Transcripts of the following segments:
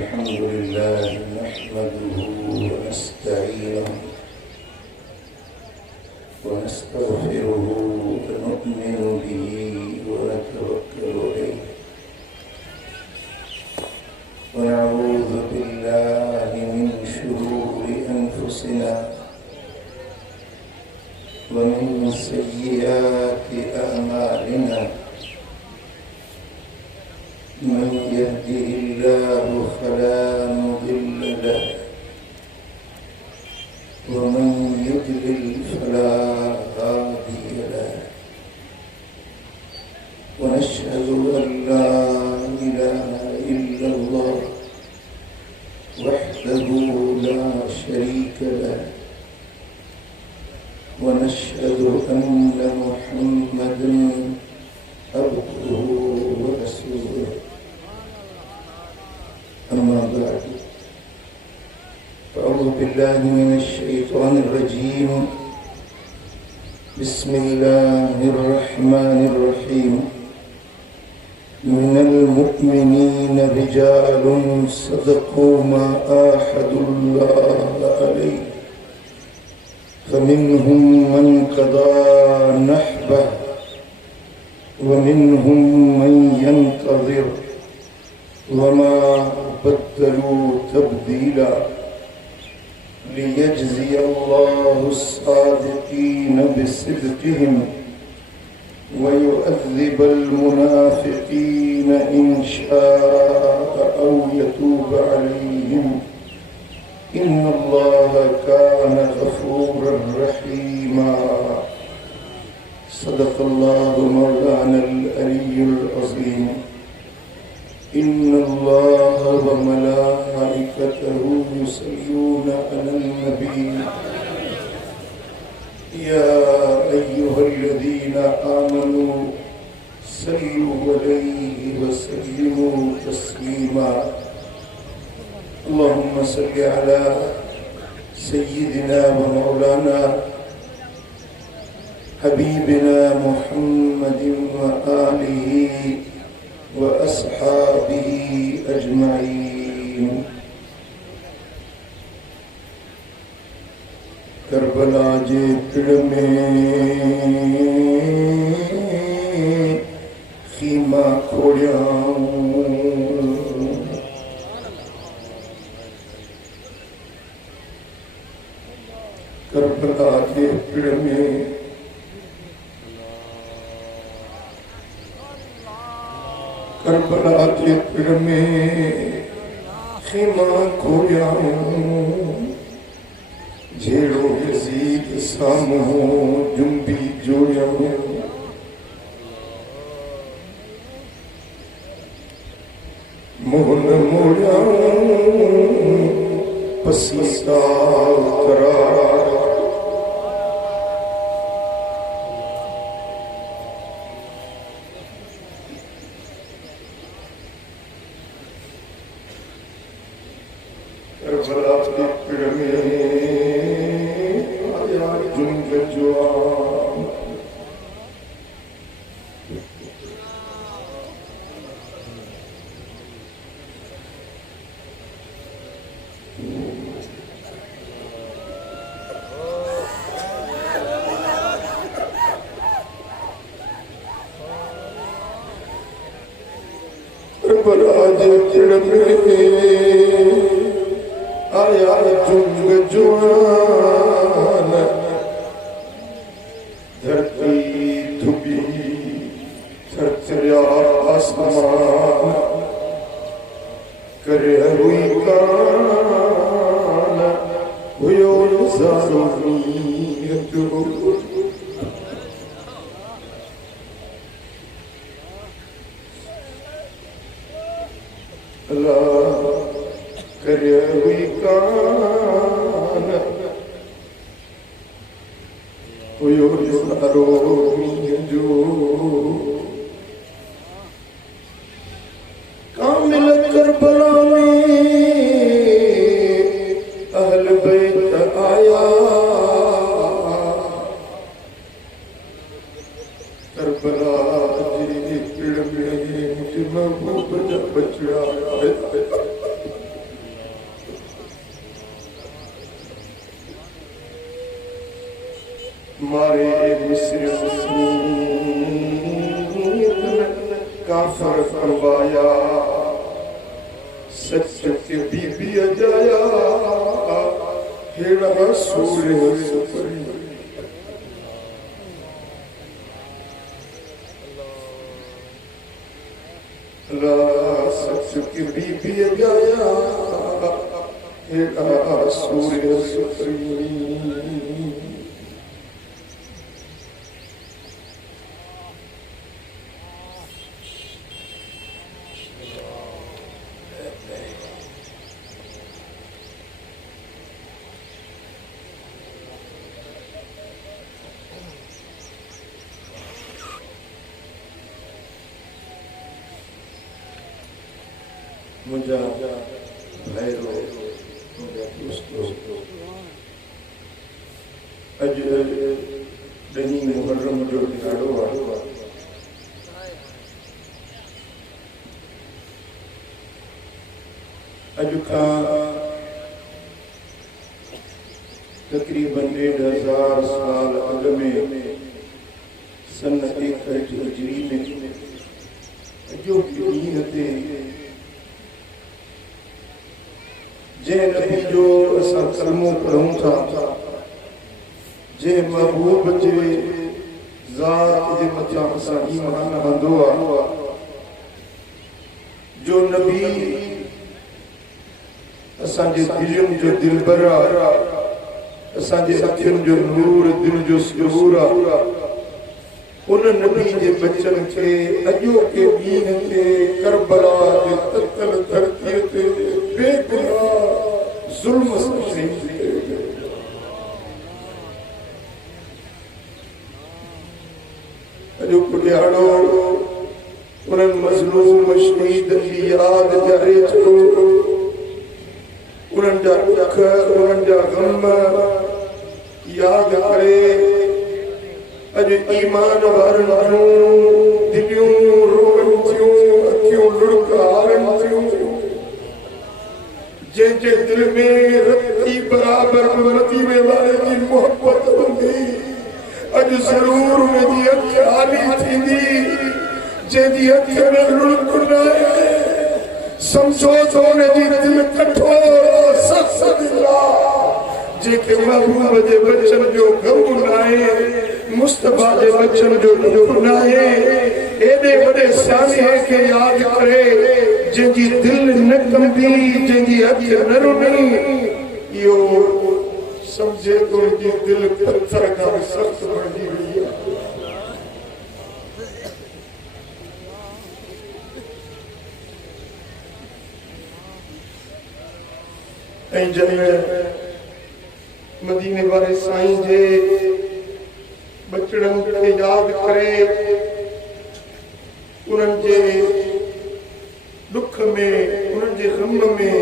अल्हम्दुलिल्लाह नहमदुहु व नस्तईनुहु व नस्तगफिरुहु व नु'मिनु बिही व नतवक्कलु अलैहि व नऊज़ु बिल्लाहि मिन शुरूरि अनफुसिना व मिन सय्यिआति अअमालिना من يهده الله فلا مضل له ومن يضلل فلا هادي له ونشهد أن لا إله إلا الله وحده لا شريك له ونشهد أن محمدا عبده ورسوله أما بعد فأعوذ بالله من الشيطان الرجيم بسم الله الرحمن الرحيم من المؤمنين رجال صدقوا ما عاهدوا الله عليه فمنهم من قضى نحبه ومنهم من ينتظر وما بدلوا تبديلا ليجزي الله الصادقين بصدقهم ويؤذب المنافقين إن شاء أو يتوب عليهم إن الله كان غفورا رحيما صدق الله مولانا العلي العظيم إن الله وملائكته يصلون على النبي يا أيها الذين آمنوا صلوا عليه وسلموا تسليما اللهم صل على سيدنا ومولانا حبيبنا محمد وآله وأصحابه أجمعين करबला जे पिड़ में खीमा खोड़िया करबला जे पिड़ में करबला के पिड़ में खीमा खोया झेड़ो यजीद सामो जुम्बी जोड़िया मोहन मोड़िया पसीसा करा आया जुंग जुआन धरती धुबी थरथरिया आसमान करे हुई कान हुयो ज़ारो नीयत अल्लाह करे हुई कान हुयो ज़ारो नीयत कामिल करबला में मुझे महबूब जा बचड़ा मारे मिस्र काफर फरमाया सच के बीबी अजाया हेड़ा सूर्य सफरी सच की बीबी अजाया हेड़ा सूर्य सफरी मुझा भैरो मुझा दोस्तों अज ॾहीं मुहर्रम जो ॾियारो आहे अज खां तकरीबन 1500 साल अॻ में सन 1 हिजरी में अजो ॾींहं ते जे नबी जो असां कलमो पढ़ूं था जे महबूब जे ज़ात जे मथां असां ईमान हंदो आहे जो नबी असांजे दिलनि जो दिलबर आहे असांजे अखियुनि जो नूर दिल जो सुरूर आहे उन नबी जे बचन खे अॼोके ॾींहं ते करबला जे ततल धरतीअ ते बेगुनाह ज़ुल्म सां शहीद कयो वियो अॼोको ॾियारो उन्हनि मज़लूम शहीदनि जी यादि ॾियारे थो उन्हनि जा दुख उन्हनि जा ग़म यादि करे अॼु ईमान वारनि जूं दिलियूं रोअनि थियूं अखियूं लुढ़कारनि थियूं जंहिंजे दिल में रती बराबर मदीने वारे जी मोहब्बत हूंदी अॼु ज़रूर उनजी अखि आली थींदी जंहिंजी अखि में लुढ़क न आहे समझो तो उनजी दिल कठोर सख़्त दिल आहे जेके महबूब जे बचन जो ग़म न आहे मुस्तफा जे बचन जो दुख न आहे एॾे वॾे सानिए खे यादि करे जंहिंजी दिल न कंबी जंहिंजी अखि न रुनी इहो समझे तो जी दिल पत्थर खां सख़्त बणजी वई आहे ऐं जॾहिं मदीने वारे साईं जे बचड़नि खे यादि करे उन्हनि जे दुख में उन्हनि जे ग़म में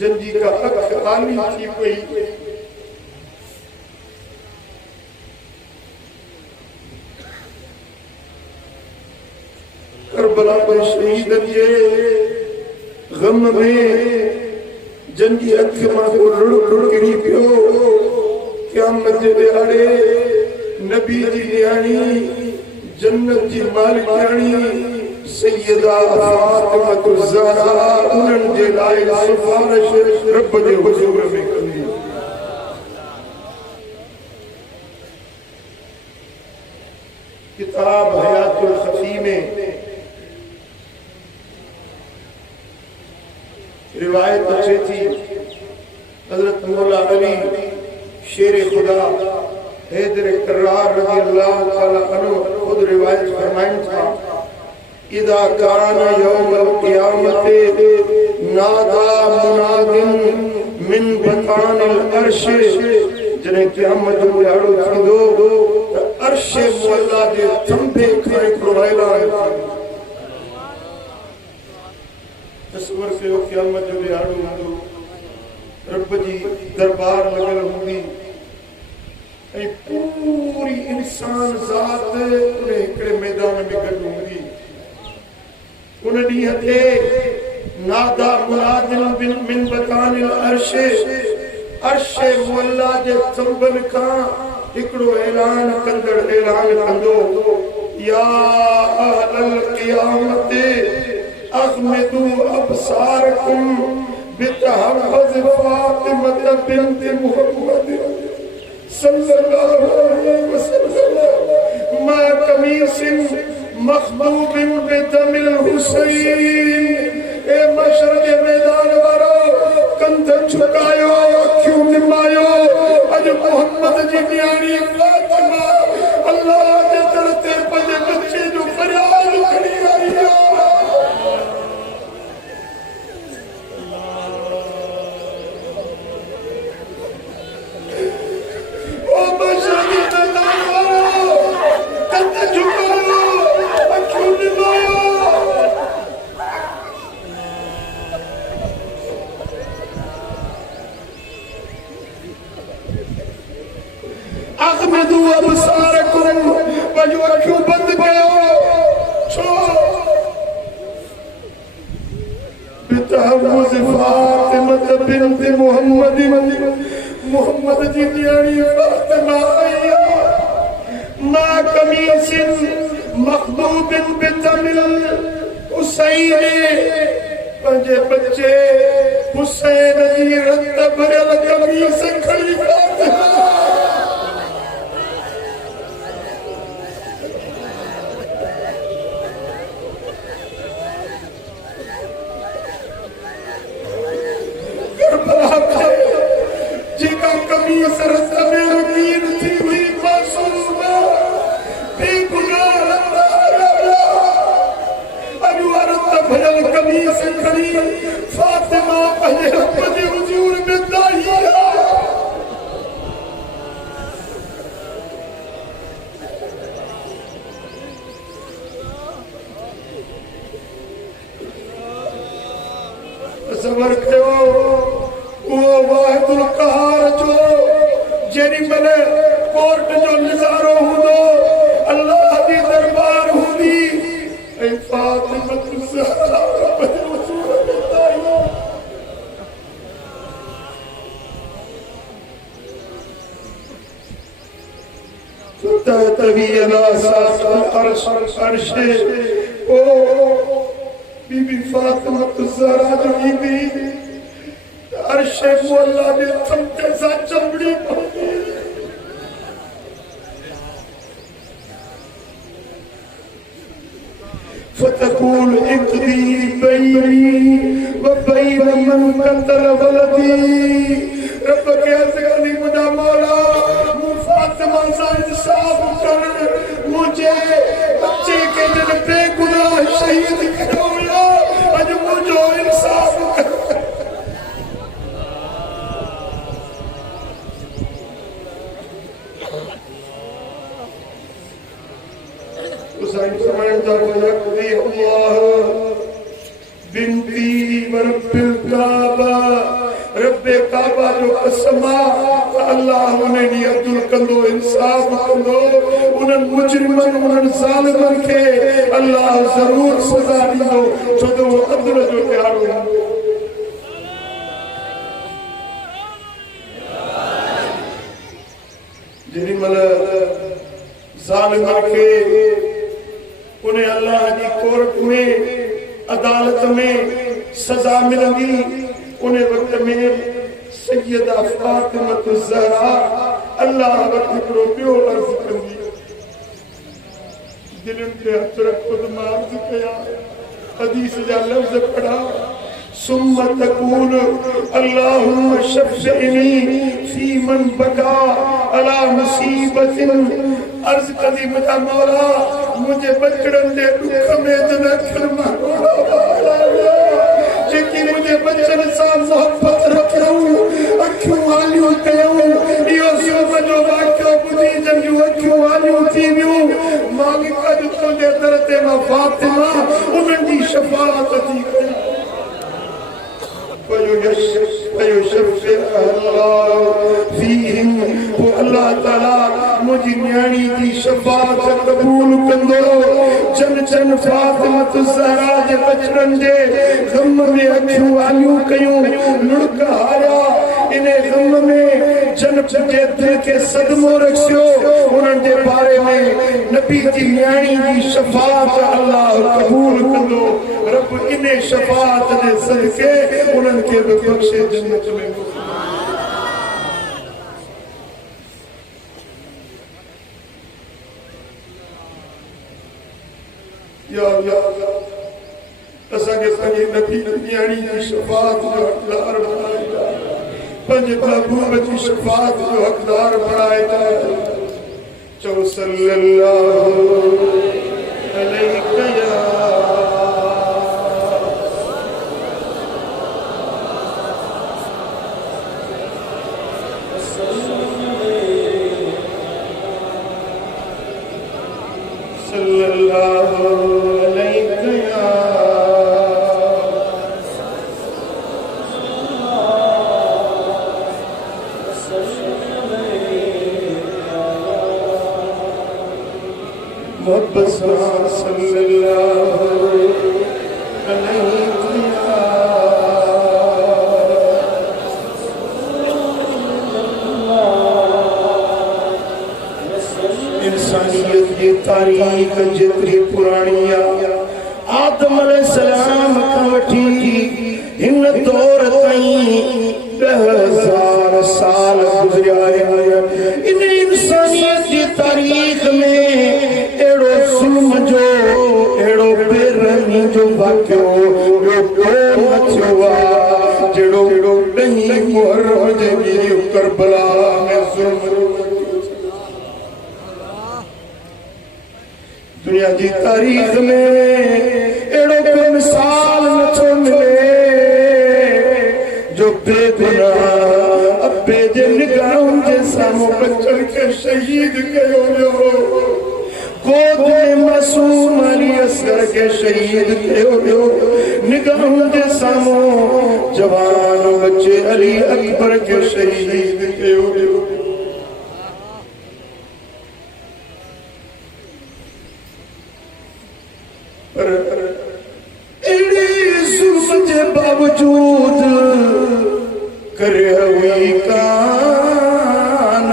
जंहिंजी का अखि आली थी पई करबला जे शहीदनि जे ग़म में जंहिंजी अखि मां लुढ़क किरी पियो क़यामत जे ॾियारे नबी जी न्याणी जन्नत जी मालिकाणी सैयदा फातिमा ज़हरा उन्हनि जे लाइ सिफारिश रब जे हुज़ूर में कंदी किताब हयातुल खफी में रिवायत अचे थी हज़रत मौला अली शेर खुदा हैदर कर्रार रज़ी अल्लाह ताला अन्हु खुद रिवायत फरमाइन था इदा कान यौमल क़ियामत नादा मुनादिन मिन बतानिल अर्श जॾहिं क़यामत जो ॾियारो थींदो त अर्श मौला जे थंभे खां हिकिड़ो ऐलान तस्वर कयो क़यामत जो ॾियारो हूंदो रब जी दरबार लॻल हूंदी ऐं पूरी इंसान ज़ात उन हिकिड़े मैदान में गॾु हूंदी उन ॾींहं ते नादा मुरादिन मिन बकानिल अर्श मुअल्ला जे थंबनि खां हिकिड़ो ऐलान कंदड़ ऐलान कंदो या अहलल क़ियामत अग़मिदू अबसारकुम बितहफ़्फ़ुज़ फ़ातिमत बिन्त मुहम्मद सल्लल्लाहु अलैहि वसल्लम मा कमीसिन मख़दूबिन बिदमिल हुसैन। ए मशर के मैदान वारो कंध झुकायो अखियूं निमायो अज मोहम्मद जी न्याणी फातिमा अल्लाह जे दर ते पंहिंजे बच्चे जो फरियाद खणी आई आहे। ओ मशर के मैदान वारो कंध झुकायो अखियूं निमायो। अग़मिदू अबसारकुम पंहिंजूं अखियूं बंदि कयो छो बितहफ़्फ़ुज़ फ़ातिमत बिन्त मुहम्मद मुहम्मद जी न्याणी फातिमा आई आहे। मा कमीसिन मख़दूबिन बिदमिल हुसैन पंहिंजे बच्चे हुसैन जी रत भरियल कमीस खणी फातिमा जेका कमीस रत में रंगीन थी हुई मासूम बेगुनाह अॼु रत भरियल कमीस खणी फातिमा पंहिंजे रब जे हुज़ूर में दाही आहे। सबर कयो वो वाहिदुल क़हार जो जेरी मल कोर्ट जो नज़ारो हूंदो अल्लाह जी दरबार हूंदी ऐं फातिमा ज़हरा पंहिंजे हुज़ूर में दाही तहतवी अला साक़िल अर्श ओ बीबी फातिमा ज़हरा जो ईंदी अर्श मुअल्ला जे थमके सां चमड़ी पवंदी। फ़तक़ूल इक़्दी बैनी व बैन मन क़तल वलदी। रब खे अर्ज़ कंदी मुंहिंजा मौला मूं फातिमा सां इंसाफ़ कर मुंहिंजे बच्चे खे जन बेगुनाह शहीद कयो हुयो अॼु मुंहिंजो इंसाफ़ कर। हुसैन फरमाइंदा यक़दी अल्लाह बिन्ती व रब्बिल काबा रब्बे काबा जो कसम अल्लाह उन्हें ॾींहुं अदल कंदो इंसाफ़ कंदो उन्हनि मुजरिमनि उन्हनि ज़ालिमनि खे अल्लाह ज़रूर सज़ा ॾींदो छो त उहो अदल जो ॾियारो हूंदो। जेॾी महिल ज़ालिमनि खे उन्हें अल्लाह जी कोर्ट में अदालत में सज़ा मिलंदी उन वक्त में सैयदा फातिमा ज़हरा अल्लाह वटि हिकिड़ो ॿियो अर्ज़ कंदी दिलनि ते हथ रखो त मां अर्ज़ कयां हदीस जा लफ़्ज़ पढ़ा सुम्मा तक़ूल अल्लाहुम्मा शफ़िनी फी मन बका अला मुसीबतिन। अर्ज़ कंदी मुंहिंजा मौला मुंहिंजे बचड़नि जे दुख में जन अखियुनि मां रोड़ा जेकी मुंहिंजे बचनि सां मोहबत रखियऊं अखियूं हालियूं कयूं इहो सूब जो वाक़ियो ॿुधी जन जूं अखियूं हालियूं थी वियूं मालिक अॼु तुंहिंजे दर ते मां फातिमा उन्हनि जी शफ़ाअत थी कयां। अल्लाह ताला मुंहिंजी न्याणी जी शफ़ाअत क़बूल कंदो जन जन फातिमा ज़हरा जे बचड़न जे गम में अखियूं वालियूं कयूं लुड़क हारिया इन गम में जन जे दिल के सदमो रखियो उन्हनि जे बारे में नबी जी न्याणी जी शफाअत अल्लाह कबूल कंदो रब इन शफाअत जे सदके उन्हनि खे बि बख़्शे जन्नत में या अल्लाह असांखे पंहिंजे नबी न्याणी जी शफाअत जो हक़दार बणाए पंहिंजे महबूब जी शफाअत जो हक़दार बणाए चओ सल्लल्लाहु अलैहि इंसानियत की तारीख जितनी पुरानी आदम अलैहिस्सलाम का वठी इन दौर ताईं 10,000 साल गुजरिया इन इंसानियत की तारीख में एड़ो जुल्म जो एड़ो बेरहमी जो वाक़ियो जेड़ो नहीं मुहर्रम जे ॾींहुं करबला में जुल्म दुनिया की तारीख में एड़ो कोई मिसाल नथो मिले जो बेगुनाह अब्बे जे निगाहुनि जे साम्हूं बचड़ के शहीद कयो वियो गोद में मासूम अली असगर के शहीद कयो वियो निगाहुनि जे साम्हूं जवान बच्चे अली अकबर के शहीद कयो वियो बावजूद करे हुई कान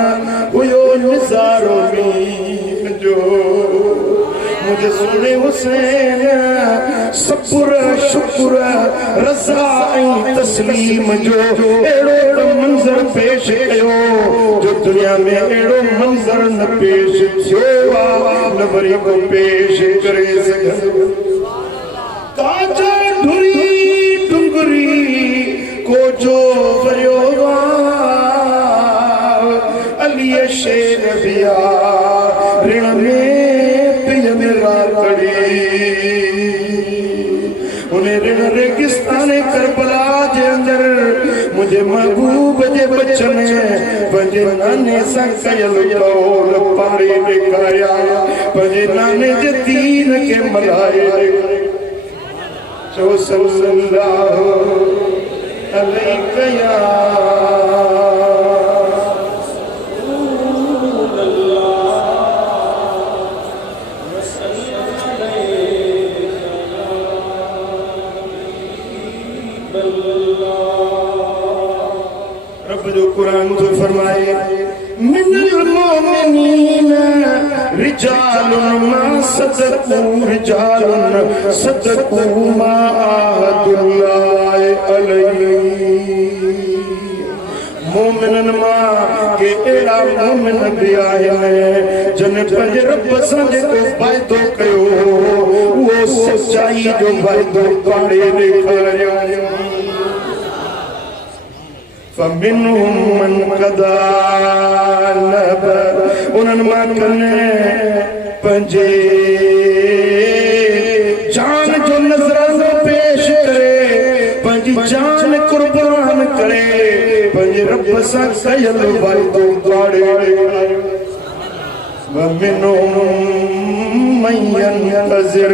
हुयो निज़ारो जो मुझे सुने हुसैन सब्र शुक्र रज़ा ऐं तस्लीम जो एड़ो मंज़र पेश कयो जो दुनिया में एड़ो मंज़र न पेश थियो न वरी को पेश करे सघंदो काजा ढुरी को जो वरियो अली शेर बिया ऋण में पिय में रातड़ी उन्हें ऋण रेगिस्तान करबला जे अंदर मुझे महबूब जे बचन पंहिंजे नाने सां कयल कौल पाड़े ॾेखारिया पंहिंजे नाने जे दीन खे मल्हाए चो सल्लल्लाहु अलैहि या रब जो कुरान जो फरमाए मिनल मोमिनीन रिजालुन मा सदकू मा आहदुल्लाह अलैहि मोमिनन मां के एड़ा मोमिन भी आहिनि जन पंहिंजे रब सां जेको वाइदो कयो उहो सचाई जो वाइदो पाड़े ॾेखारियो فمنهم من قضى نحبه उन्हनि मां कने पंहिंजे जान जो नज़रानो पेश करे पंहिंजी जान कुर्बान करे पंहिंजे रब सां कयल वाइदो पाड़े ॾेखारियो ومنهم من ينتظر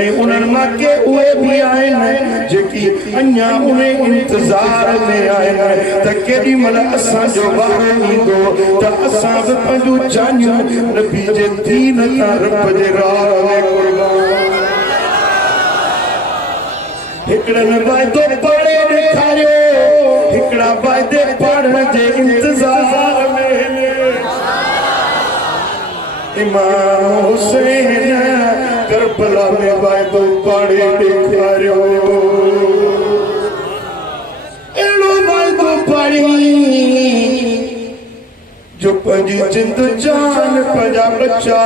ऐं उन्हनि मां के उहे बि आहिनि जेकी अञा उन इंतज़ार में आहिनि त केॾी महिल असांजो वारो ईंदो त असां बि पंहिंजूं जानियूं नबी जे दीन तां रब जे राह में कुर्बान हिकड़न वायदो पाड़े ॾेखारियो, हिकड़ा वायदे पाड़न जे इंतजार में। इमाम हुसैन करबला में वायदो पाड़े ॾेखारियो, एड़ो वायदो पाड़ी जो पंजी जिंद जान पंजा बच्चा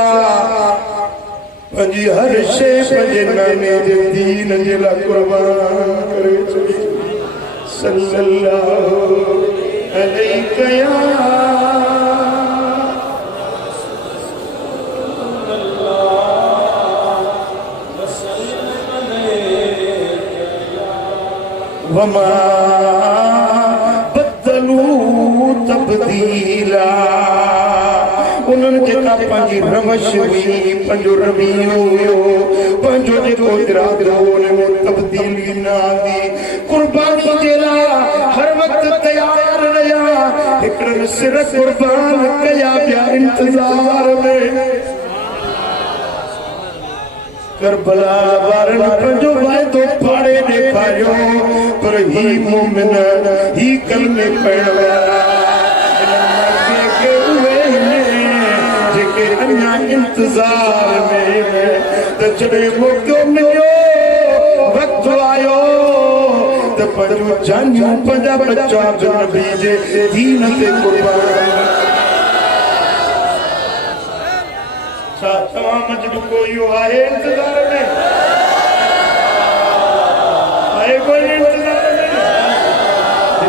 पंजी हर शे पंजे नाने जे दीन जे ला कुर्बान करे छॾी। सल्लल्लाहु अलैहि वमा बदलू तब्दीला। उन्हनि जेका पंहिंजी रमश हुई, पंहिंजो रवैयो हुयो, पंहिंजो जेको इरादो हुन में तब्दीली न आंदी। कुर्बानी जे लाइ हर वक़्तु तयार रहिया, हिकिड़नि सिर कुर्बान कया पिया इंतज़ार में। करबला वारनि पंहिंजो वाइदो फाड़े ॾेखारियो, पर ही मोमिन ही कलमे पढ़ण वारा जेके अञा इंतज़ार में। त जॾहिं मौक़ो मिलियो, वक़्तु आयो त पंहिंजो जानियूं पंहिंजा बच्चा नबी जे दीन ते कुर्बान। छा तव्हां मंझि कोई आहे इंतज़ार में? आहे कोई इंतज़ार में?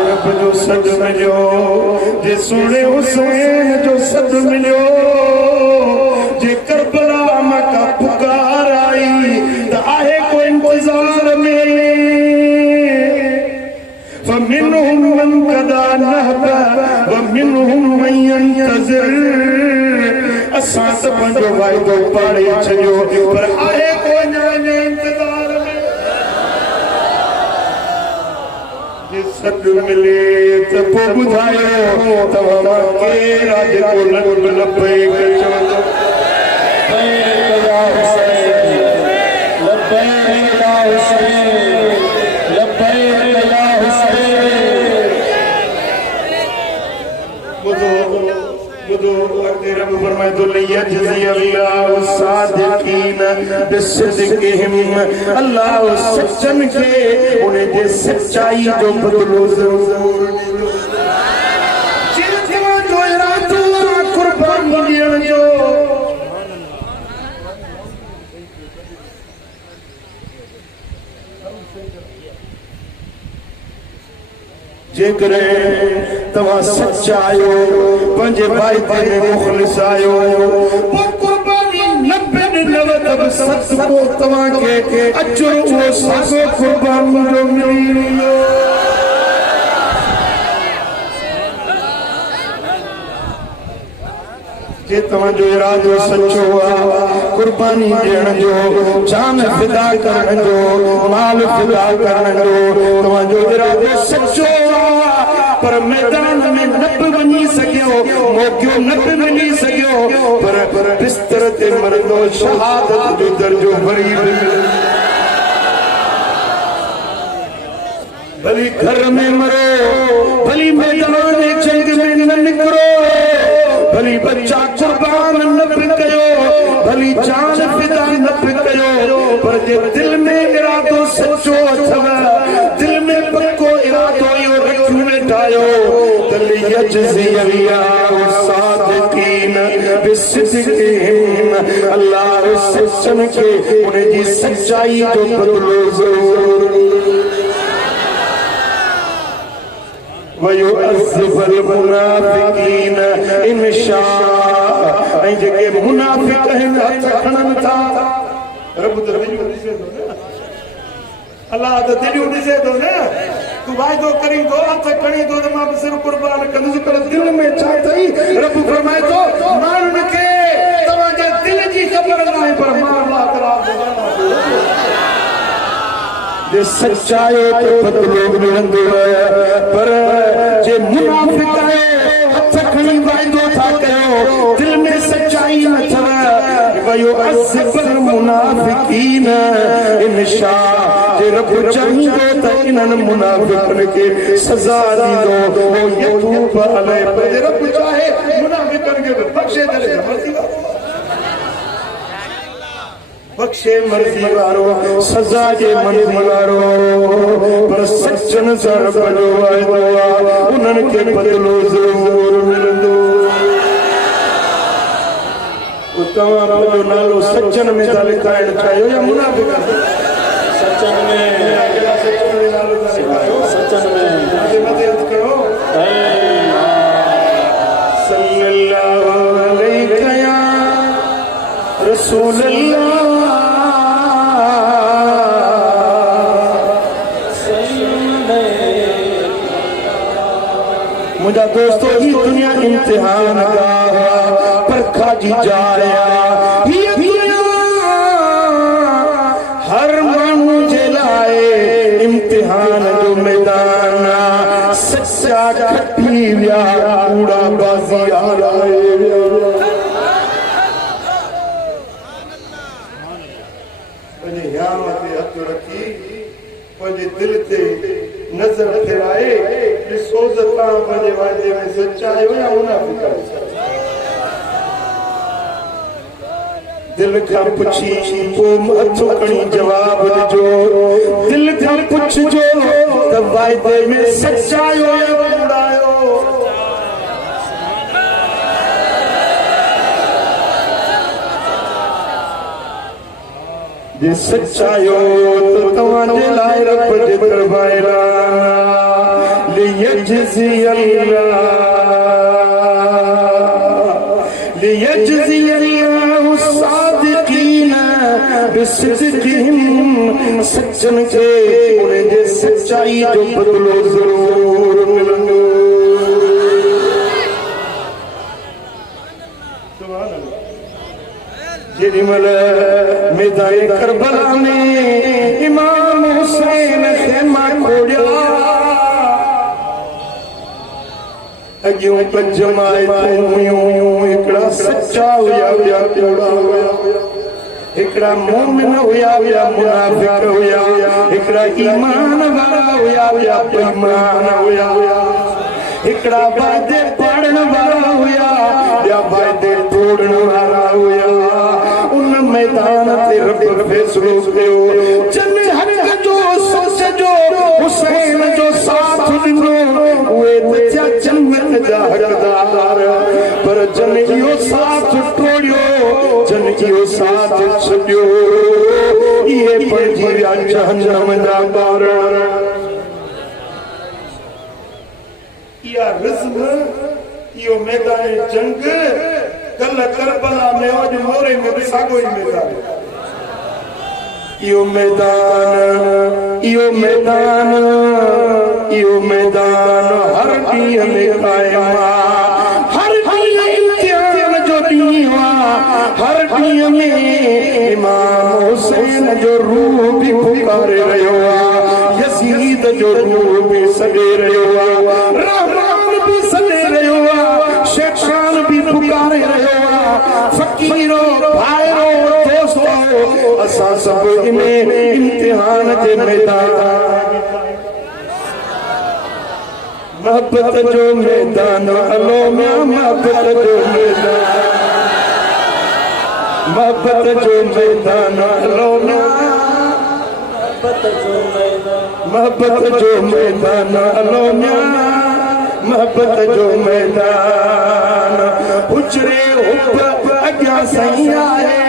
रब जो सॾु मिलियो, जे सोने हुसैन जो सॾु मिलियो, जे करबला मका पुकार आई त आहे कोई इंतज़ार में। फमिनहुम मन कदा नहब वमिनहुम मन यंतज़िर। असां त पंहिंजो वाइदो पाड़े छॾियो, पर आहे कोई न इंतज़ार में। जे सॾु मिले त पोइ ॿुधायो तव्हां केरु आहे जेको लब लबैक चवंदो। लबैक या हुसैन, लबैक या हुसैन, लबैक या हुसैन। रब फरमाए लियजज़ी अल्लाहु सादिकीन बिसिदक़िहिम। अल्लाह सच्चन के उन्हें जे सच्चाई जो बदलो ज़रूर ॾींदो। जिन जो इरादो कुर्बानी ॾियण जो, जेकॾहिं तव्हां सच्चा आहियो, पंहिंजे वाइदे में मुख़लिस आहियो, पोइ कुर्बानी न बि ॾिनव त बि सदको तव्हांखे अजर उहो साॻियो कुर्बानी जो मिली वेंदो। जे तव्हांजो इरादो सचो आहे, कुर्बानी ॾियण जो, जान फिदा करण जो, माल फिदा करण जो तव्हांजो इरादो सचो आहे, पर मैदान में न बि वञी सघियो, मौक़ो न बि मिली सघियो, पर बिस्तर ते मरंदो शहादत जो दर्जो वरी बि मिले। भली घर में मरो, भली मैदान जंग में न निकिरो, भली बच्चा कुर्बान न बि कयो, भली जान फिदा न बि कयो, पर जे दिल में इरादो सचो अथव, दिल में पक्को इरादो इहो रखी वेठायो त लियजज़ी अल्लाहु सादिकीन बिसिदक़िहिम। अल्लाह सच्चन खे उन जी सच्चाई जो बदलो ज़रूर ॾींदो। वयुअज़्ज़िबुल मुनाफ़िक़ीन इन शाअ। ऐं जेके मुनाफ़िक़ आहिनि हथ खणनि था, रब त दिलियूं ॾिसे थो न, अलाह त दिलियूं ॾिसे थो न। तू वाइदो करी थो, हथ खणी थो त मां बि सिर कुर्बान कंदुसि, पर दिलि में छा अथई? रब फरमाए थो माण्हुनि खे तव्हांजे दिलि जी ख़बर न आहे, पर मां अलाह ताला जे सच्चाई तो बदलो मिलंदो, पर जे मुनाफिक है हथ खणी वाइदो था कयो, दिल में सच्चाई न अथव। वयुअज़्ज़िबुल मुनाफ़िक़ीन इन शाअ। जे रब चाहिए त इन्हनि मुनाफिकन के सजा दींदो ओ यतूब अलैहि पर जे रब चाहे मुनाफिकन के बख्शे दे बख्शे मर्जी वारो सजा जे मर्जी वारो पर सच्चन सां रब जो वाइदो आहे उन्हनि खे बदिलो ज़रूर मिलंदो। तव्हां पंहिंजो नालो सच्चन में था लिखाइण चाहियो या मुनाफिक सच्चन में नालो था लिखायो सच्चन में मदद कयो सल्लल्लाहु अलैहि या रसूल अल्लाह मुझा दोस्तों ही दुनिया इम्तिहान का परखा जी जाया ये दुनिया हर मानू जे लाए इम्तिहान जो मैदान सच्चा खटी विया कूड़ा बाजी आलाए पंहिंजे ह्याम ते हथ रखी पंहिंजे दिल ते नजर फेराए ॾिसो त तव्हां पंहिंजे वाइदे में सच्चा आहियो या मुनाफ़िक आहियो। दिल खां पुछी पोइ हथु खणी जवाब ॾिजो दिल खां पुछजो त वाइदे में सच्चा आहियो या कूड़ा आहियो। जे सच्चा आहियो त तव्हांजे लाइ रब जे दरबार लियजज़ी अल्लाह सादिकीन बिसिद्क़िहिम सच्चन खे उन्हनि जे सच्चाई जो बदिलो ज़रूर मिलंदो। जेॾीमहिल मैदान करबला में इमाम हुसैन ख़ैमा खोड़िया अॻियूं पंज माइतूं हुयूं हिकिड़ा सच्चा हुया हुया कूड़ा हुया हिकिड़ा मोमिन हुया हुया मुनाफिक हुया हिकिड़ा ईमान वारा हुया हुया बेईमान हुया हुया हिकिड़ा वाइदे पाड़ण वारा हुया ॿिया वाइदे तोड़ण वारा हुया। उन मैदान ते रब फैसलो कयो जन हक़ जो सोच जो हुसैन जो साथ ॾिनो उहे त थिया जन्नत जा हक़दार पर जन इहो साथ टोड़ियो जन इहो साथ छॾियो इहे पइजी विया जहन्नम जा ॿार। इहा रिज़्म इहो मैदान जंग कल करबला में अॼु मोरे में बि साॻियो ई मैदान इहो मैदान हर ॾींहं में क़ाइम हर ॾींहुं इम्तिहान जो ॾींहुं हर ॾींहं में इमाम हुसैन जो रूह बि पुकारे रहियो आहे यज़ीद जो रूह बि सॾे रहियो आहे रहमान बि सॾे रहियो आहे शैतान बि पुकारे रहियो आहे फ़क़ीरो भाइरो दोस्तो असां सभु इन इम्तिहान जे मैदान मोहब्बत जो मैदान हलो मोहब्बत जो मैदान हलो मोहब्बत जो मैदान हलो मोहब्बत जो मैदान हुजरे हुब अॻियां सही आहे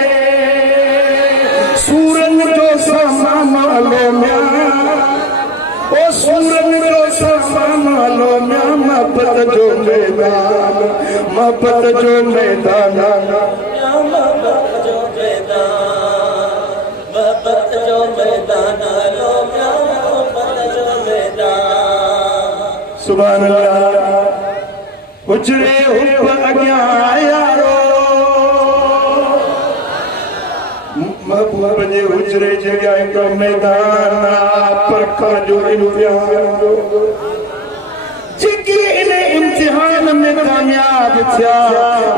सूरन जो सामान हलो ओ सूरन जो सामान हलो मोहब्बत जो मैदान सुभान अल्लाह हुजरे हुब अॻियां आयारो महबूब जे हुजरे जॻह हिकिड़ो मैदान परखा जो इम्तिहान जेके इन इम्तिहान में कामयाब थिया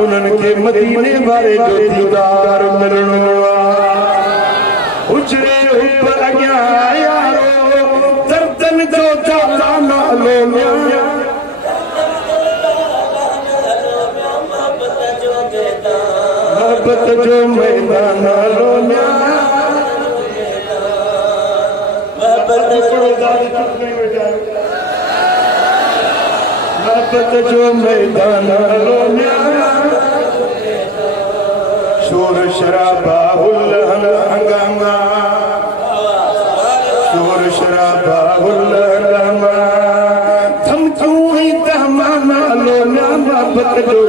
उन्हनि खे मदीने वारे जो दीदार मिलणो आहे हुजरे हुब अॻियां आयारो मोहब्बत जो मैदान लो मोहब्बत जो मैदान लो शोर शराबा हंगामा शोर शराबा हंगामा धमकियों ही तहमाना लो मोहब्बत जो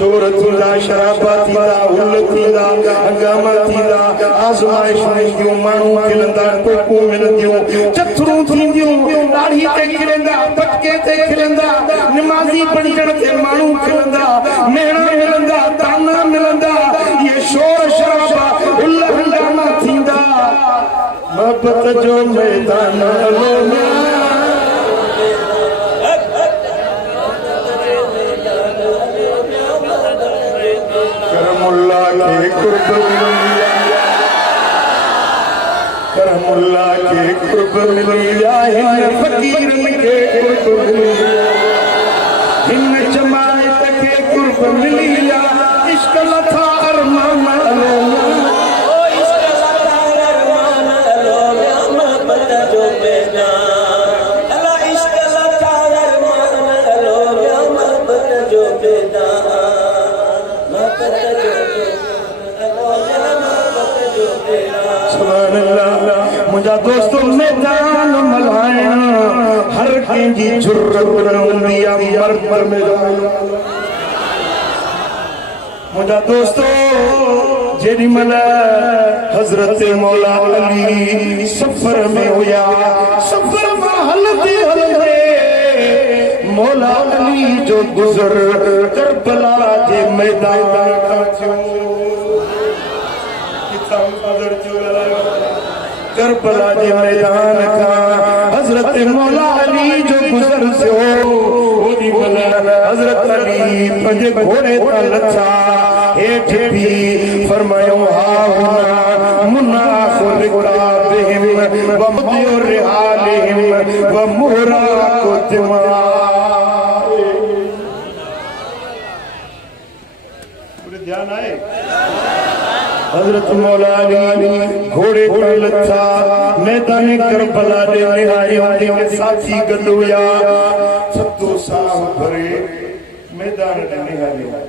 शोर थींदा शराबा थींदा हुल थींदा हंगामा थींदा आज़माइश थींदियूं माण्हू खिलंदा टोकूं मिलंदियूं चथरूं थींदियूं ॾाढ़ी ते खिलंदा पटके ते खिलंदा नमाज़ी बणजण ते माण्हू खिलंदा मेणा मिलंदा ताना मिलंदा ये शोर शराबा हुल हंगामा थींदा मोहब्बत जो मैदान हलो करमुल्ला के कुर्ब मिलिया हिन फकीर के कुर्ब मिलिया हिन जमायत के कुर्ब मिलिया इश्क लथा अरमान लो इश्क लथा अरमान लो मोहब्बत जो मैदान अल्लाह इश्क लथा अरमान लो मोहब्बत जो मैदान मुझा दोस्तों मैदान मल्हाइण हर कंहिंजी जुर्रत न हूंदी आहे मर्द मैदान मुझा दोस्तों जेॾी महिल हज़रत मौला अली सफ़र में हुया सफ़र में हलंदे हलंदे मौला अली जो गुज़र करबला जे मैदान खां थियो करबला जे मैदान का हजरत मौला अली जो गुजर थियो ओडी महिल हजरत अली पंहिंजे घोड़े तां लथा हेठ भी फरमायो हा हुना मुनाफिक़ रिकाबिहिम व मुदियो रिहालिहिम व मुहराक़ु दिमा पूरे ध्यान आए हजरत मौला अली घोड़े पर लथा मैदान करबला दे निहारियों दे साथी गदुया सतो साह भरे मैदान दे निहारियों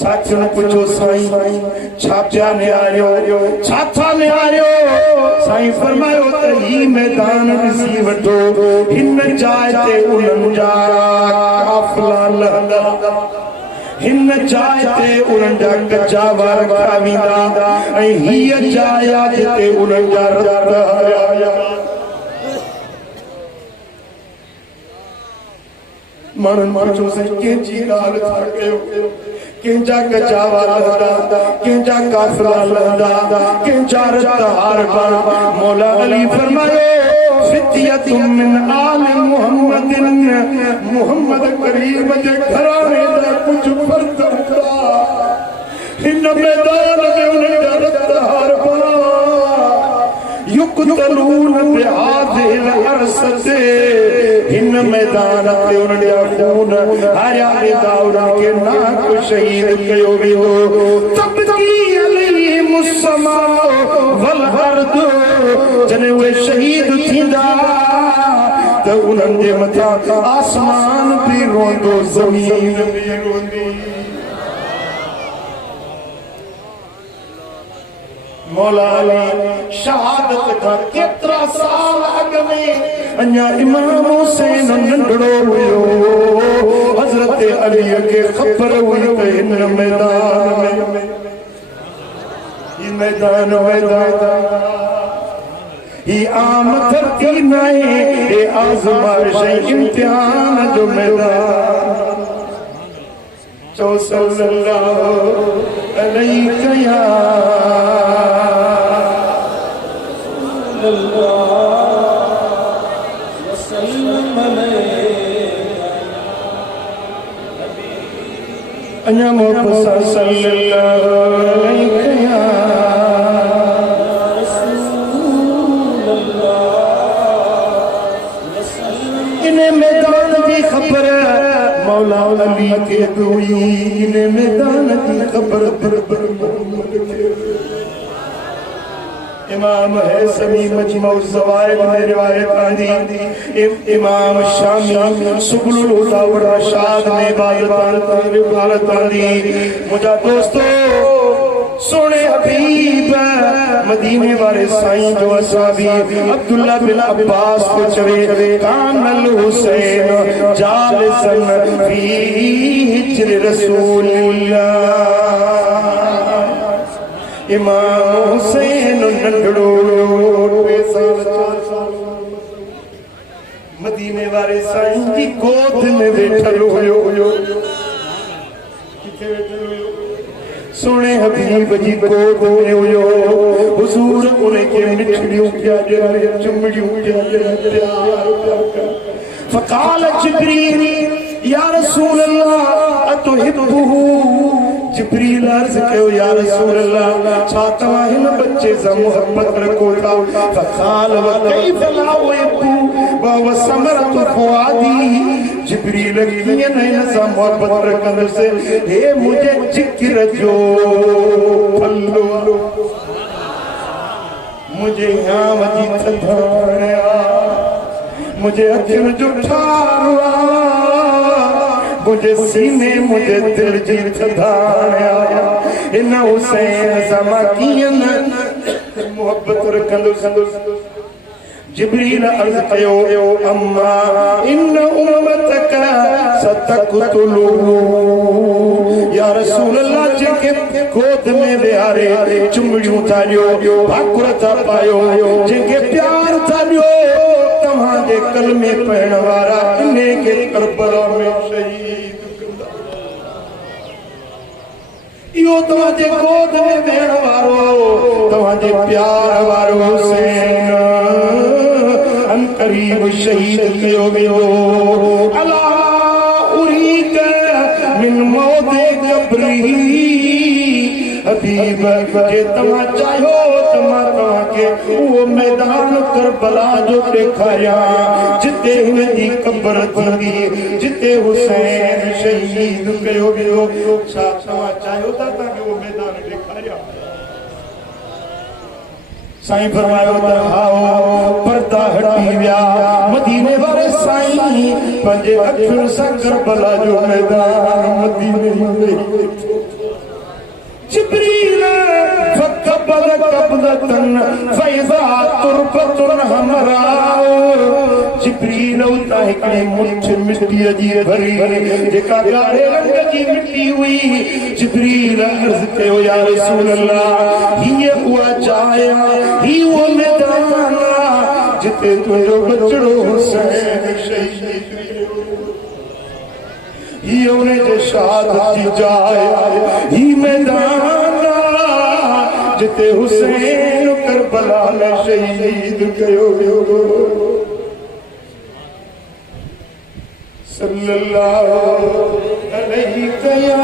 साथियों पुछो साईं छा पिया निहारियो छा था निहारियो साईं फरमायो त ही मैदान ॾिसी वठो हिन जाइ ते उन्हनि जा काफ़िला लहंदा हिन जाइ ते उन्हनि जा कच्चा वार खावींदा ऐं हीअ जाइ आहे जिते उन्हनि जा रत हरिया माण्हुनि पुछो साईं कंहिंजी ॻाल्हि था कयो कंहिंजा कच्चा वार लहंदा कंहिंजा काफ़िला लहंदा कंहिंजा रत हार मौला अली फरमायो फितियतुम मिन आल मुहम्मद करीम जे घराणे जा कुझु फर्द हुआ हिन मैदान में उन्हनि जा रत हार युक़तलून बिहाज़िल अरसते हिन मैदान ते उन्हनि जा खून हारिया वेंदा उन्हनि खे नाक शहीद कयो वेंदो तबकी अलैहिमुस्समा वल अर्द जॾहिं उहे शहीद थींदा त उन्हनि जे मथां आसमान बि रोंदो ज़मीन बि रोंदी मौला अली शहादत खां केतिरा साल अॻ में अञा इमाम हुसैन नंढड़ो हुयो हज़रत अलीअ खे ख़बर हुई त हिन मैदान में ही मैदान ही आम धरती नाहे हे आज़माइश इम्तिहान जो मैदान चो सल्लल्लाहु अलैहि या अञा मोहब्बत सल्लल्लाहु अलैहि या इन मैदान की खबर मौला अली के दुई ने मैदान की खबर बरबर मोहम्मद के इमाम है समी मजमऊ ज़वाइद में रिवायत आंदी इमाम शामी सुबुल हुदा व रशाद में इबादत आंदी मुझा दोस्तों सोने हबीब मदीने वाले साईं जो असहाबी अब्दुल्ला बिन अब्बास को चवे कानल हुसैन जालिसन फी हिज्र रसूलिल्लाह इमाम हुसैन नंढड़ो मदीने वाले साईं की गोद में बैठल हुयो सोने हबीब जी गोद में हुयो हुजूर उनके मिठड़ियों क्या चुमड़ियों क्या फकाल जिब्रील या रसूल अल्लाह अतुहिब्बुहु जिब्रील अर्ज कयो या रसूल अल्लाह छा तव्हां हिन बच्चे सां मोहब्बत रखो था फकाल व कैफ ला उहिब्बु व हुव समरतु फुआदी जिब्रील कीअं न हिन सां मोहब्बत रखंदुसि हे मुंहिंजे जिक्र जो फल्लो मुझे याम जी थधाणिया मुझे अखियुनि जो ठारवा मुझे सीने मुझे दिल जी थधाणिया इन हुसैन सां मां कीअं न मोहब्बत रखंदुसि जिब्रील अर्ज कयो अम्मा इन उम्मतक सतक़तुलु या रसूल अल्लाह जिनके गोद में विहारे चुमड़ियूं था ॾियो भाकुर था पायो जिनके प्यार था ॾियो तव्हांजे कलमे पढ़ण वारा इने के करबला में शहीद इहो तव्हांजे गोद में वेहण वारो तव्हांजे प्यार वारो हुसैन अन करीब शहीद कयो वियो अला उरीक मिन मौदे कब्री हबीब जे तव्हां चाहियो त मां तव्हांखे उहो मैदान करबला जो ॾेखारियां जिते हिन जी क़ब्र थींदी जिते हुसैन शहीद कयो वियो छा तव्हां चाहियो था तव्हांखे उहो मैदान ॾेखारियां साईं फरमायो त हाओ पर्दा हटी विया मदीने वाले साईं पंहिंजे अखियुनि सां करबला जो मैदान मदीने में जिब्रील फकबल कबदतन फैज़ा तुरबतुन हमरा जिब्रील उता हिकिड़ी मुठ मिट्टीअ जी भरी जेका ॻाढ़े रंग जी मिट्टी हुई जिब्रील अर्ज़ कयो या रसूल अल्लाह हीअ उहा जाइ ही उहो मैदान जिते तुंहिंजो बचड़ो हुसैन शहीद ही उनजे शहादत जी जाइ ही मैदान जिते हुसैन करबला में शहीद कयो वियो सल्लल्लाहु अलैहि या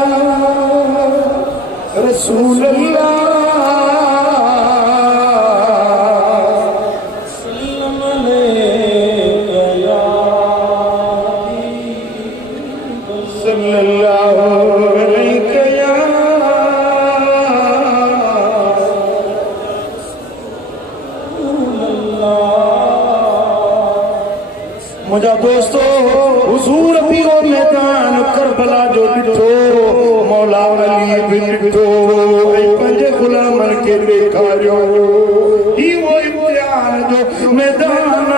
रसूल अल्लाह मुझा दोस्तों हुजूर भी वो मैदान करबला जो ॾिठो मौला अली भी ॾिठो पंहिंजे गुलामन खे ॾेखारियो ही वो इम्तिहान जो मैदान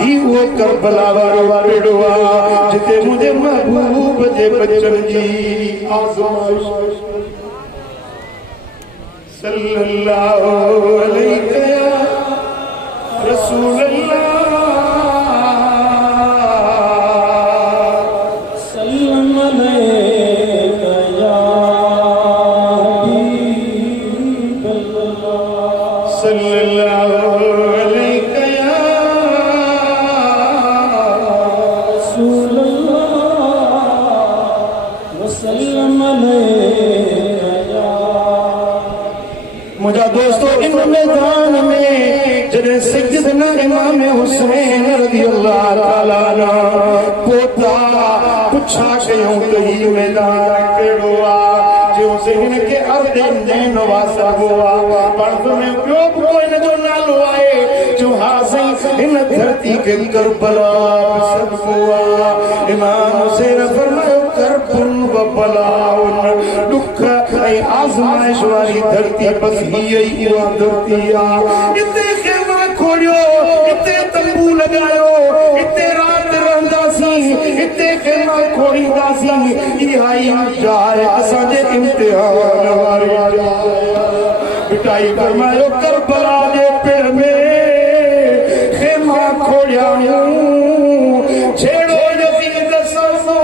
ही वो करबला वारो ॾिठो जिते मुंहिंजे महबूब जे बचन जी आज़माइश सल्लल्लाहु अलैहि रसूल अल्लाह मुझा दोस्तों इन मैदान में जॾहिं सजदना इमाम हुसैन रज़ी अल्लाह ताला अन्हु पोता पुछा कयूं त ही मैदान नवासब हुआ पर्द में ॿियो बि कोई न जो नालो आहे जो हासिल इन धरती के करबला सब हुआ इमाम हुसैन फरमायो करबुल व बलाउन दुख ऐं आज़माइश वारी धरती बस हीअ ई उहा धरती आहे इते खेमा खोलियो इते तंबू लगायो इते रात रहंदासीं इते खेमा खोलींदासीं इहा ई जाइ असांजे इम्तिहान वारी बिटाई फरमायो करबला जे पिण में खेमा खोलिया छेड़ो यज़ीद ससो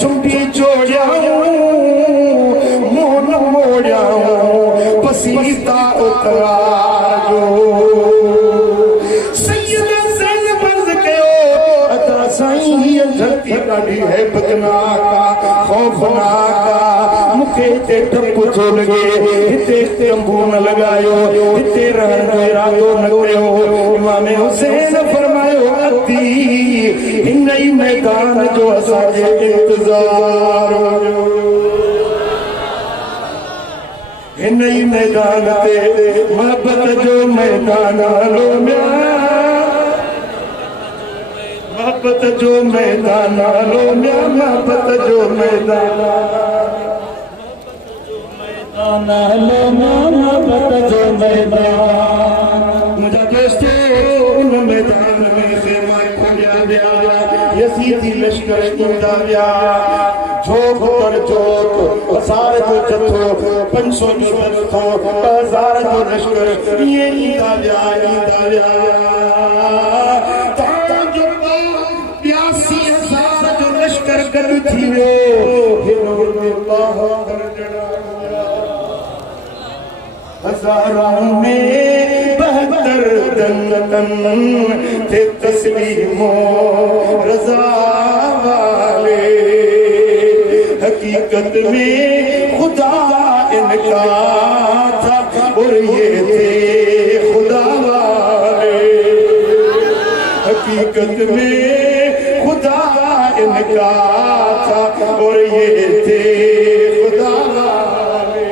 चुंबी जोड़िया मोन मोड़िया पसीता उतरा जो सैयद ज़ैन बर्ज़ कयो अता साईं हीअ धरती ॾाढी हैबतनाक खौफनाक मूंखे हिते डपु थो लॻे हिते तंबू न लॻायो हिते रहण जो इरादो न कयो इमाम हुसैन फरमायो अती हिन ई मैदान जो असांजे इंतज़ार हिन ई मैदान ते मोहब्बत जो मैदान हलो मोहब्बत जो मैदान हलो मोहब्बत जो मैदान मुझा दोस्तो उन मैदान में खेमा खोलिया विया यज़ीदी लश्कर ईंदा विया जोग पर जोग हज़ार जो जथो 500 जो जथो 1000 जो लश्कर ईअं ईंदा विया तव्हां जो 82,000 जो लश्कर गॾु थी वियो हज़ारों में 72 दंगतन थे तस्लीमो रज़ा वाले हकीकत में खुदा इनका था और ये थे खुदा वाले हकीकत में खुदा इनका था और ये थे खुदा वाले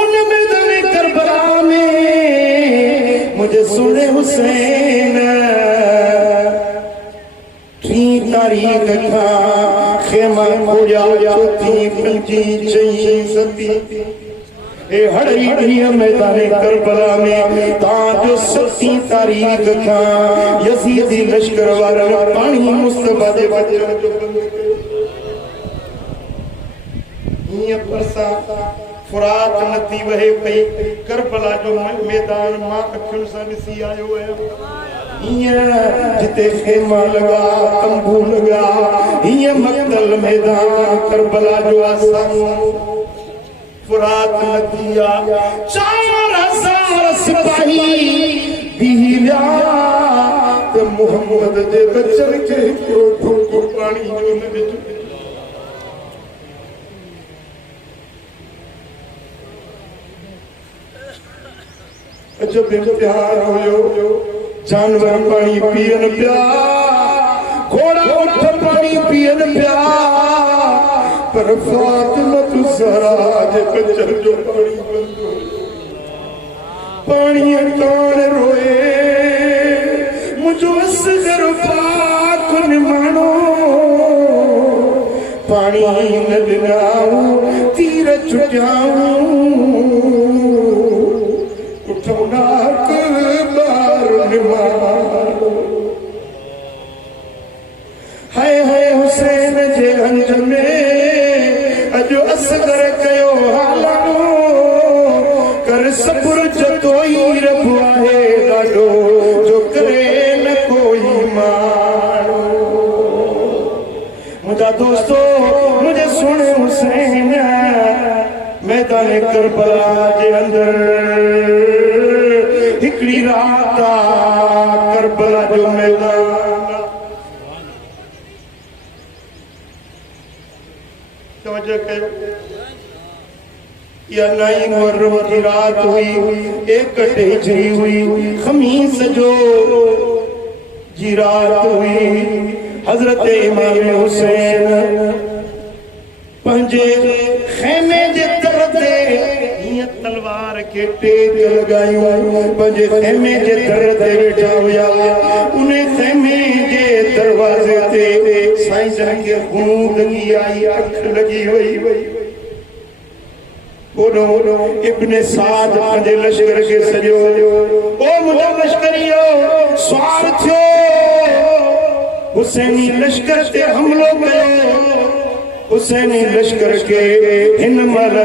उन मैदान करबला में मुझे सुने हुसैन 3 तारीख का खेमा खोलिया 4 5 6 7 ए हड़ई मैदान करबला में ताजो 7 तारीख का यज़ीदी लश्कर वाला पानी मुस्तफा दे वजन जो बंद ये परसा फुरात नदी वहे पई करबला जो मैदान मां अखियुनि सां ॾिसी आयो आहियां जिते खेमा लगा तंबू लगा ये मक्तल मैदान करबला जो आसान फुरात नदी 4000 सिपाही बीविया ते मोहम्मद जे बचन के ठोको पानी जो न विच जब इम्तिहान हुयो जानवर पानी पियन पिया घोड़ा उठ पानी पियन पिया पर फातिमा ज़हरा जे बचन जो पानी बंद पानी कान रोए मुझो असगर पाक निमानो पानी न ॾिनाऊं तीर छुटियाऊं उठौनाक बार निमानो हाय हाय हुसैन जे हंज में अजो असगर कयो हालनो कर सब्र जतोई रब आहे ॾाढो जो करे न कोई मानो मुझा दोस्तो मुझे सुने हुसैन मैदान करबला जे अंदर हिकड़ी रात करबला जो मैदान तवज्जो कयो या नई मुहर्रम की रात हुई 1 हिजरी हुई खमीस जो जी रात हुई हजरत इमाम हुसैन पंजे खेमे जे तरदे ये तलवार के तेज लगायूं पंजे खेमे जे तरदे बैठा हुया उन्हें खेमे जे दरवाजे ते साईं जन के खून लगी आई आंख लगी हुई इब्ने साद पंजे लश्कर के सजो ओ मुझा लश्करियो स्वार थियो हुसैनी लश्कर ते हमलो कयो हुसैनी लश्कर के इन मल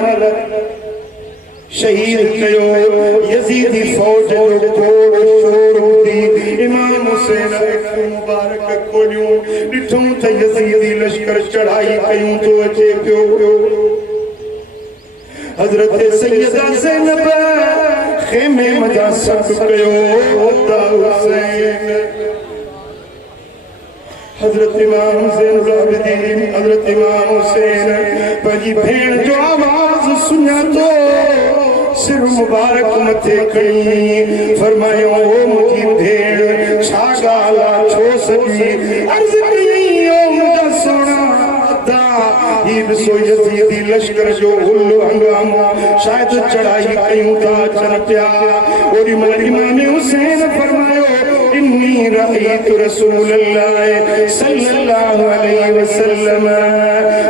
शहीद कयो यजीदी फौज जो कोड़ शोर दी इमाम हुसैन मुबारक कोलियो डिठूं त यजीदी लश्कर चढ़ाई कयूं तो अचे पियो हजरत सैयदा ज़ैनब खेमे मजा सब कयो हुसैन हजरत इमाम ज़ैनुल आबिदीन हजरत इमाम हुसैन पंहिंजी भेण जो आवाज़ सुञा तो सिर मुबारक मथे खणी फरमायो ओ मुंहिंजी भेण छा ॻाल्हि छो सॼी अर्ज़ कई ओ मुंहिंजा सोना यजीदी लश्कर जो हुल्लो हंगामो शायद चढ़ाई कयूं था अचन पिया ओडी महिल इमाम हुसैन फरमायो इन्नी रअयतु रसूलल्लाह सल्लल्लाहु अलैहि वसल्लम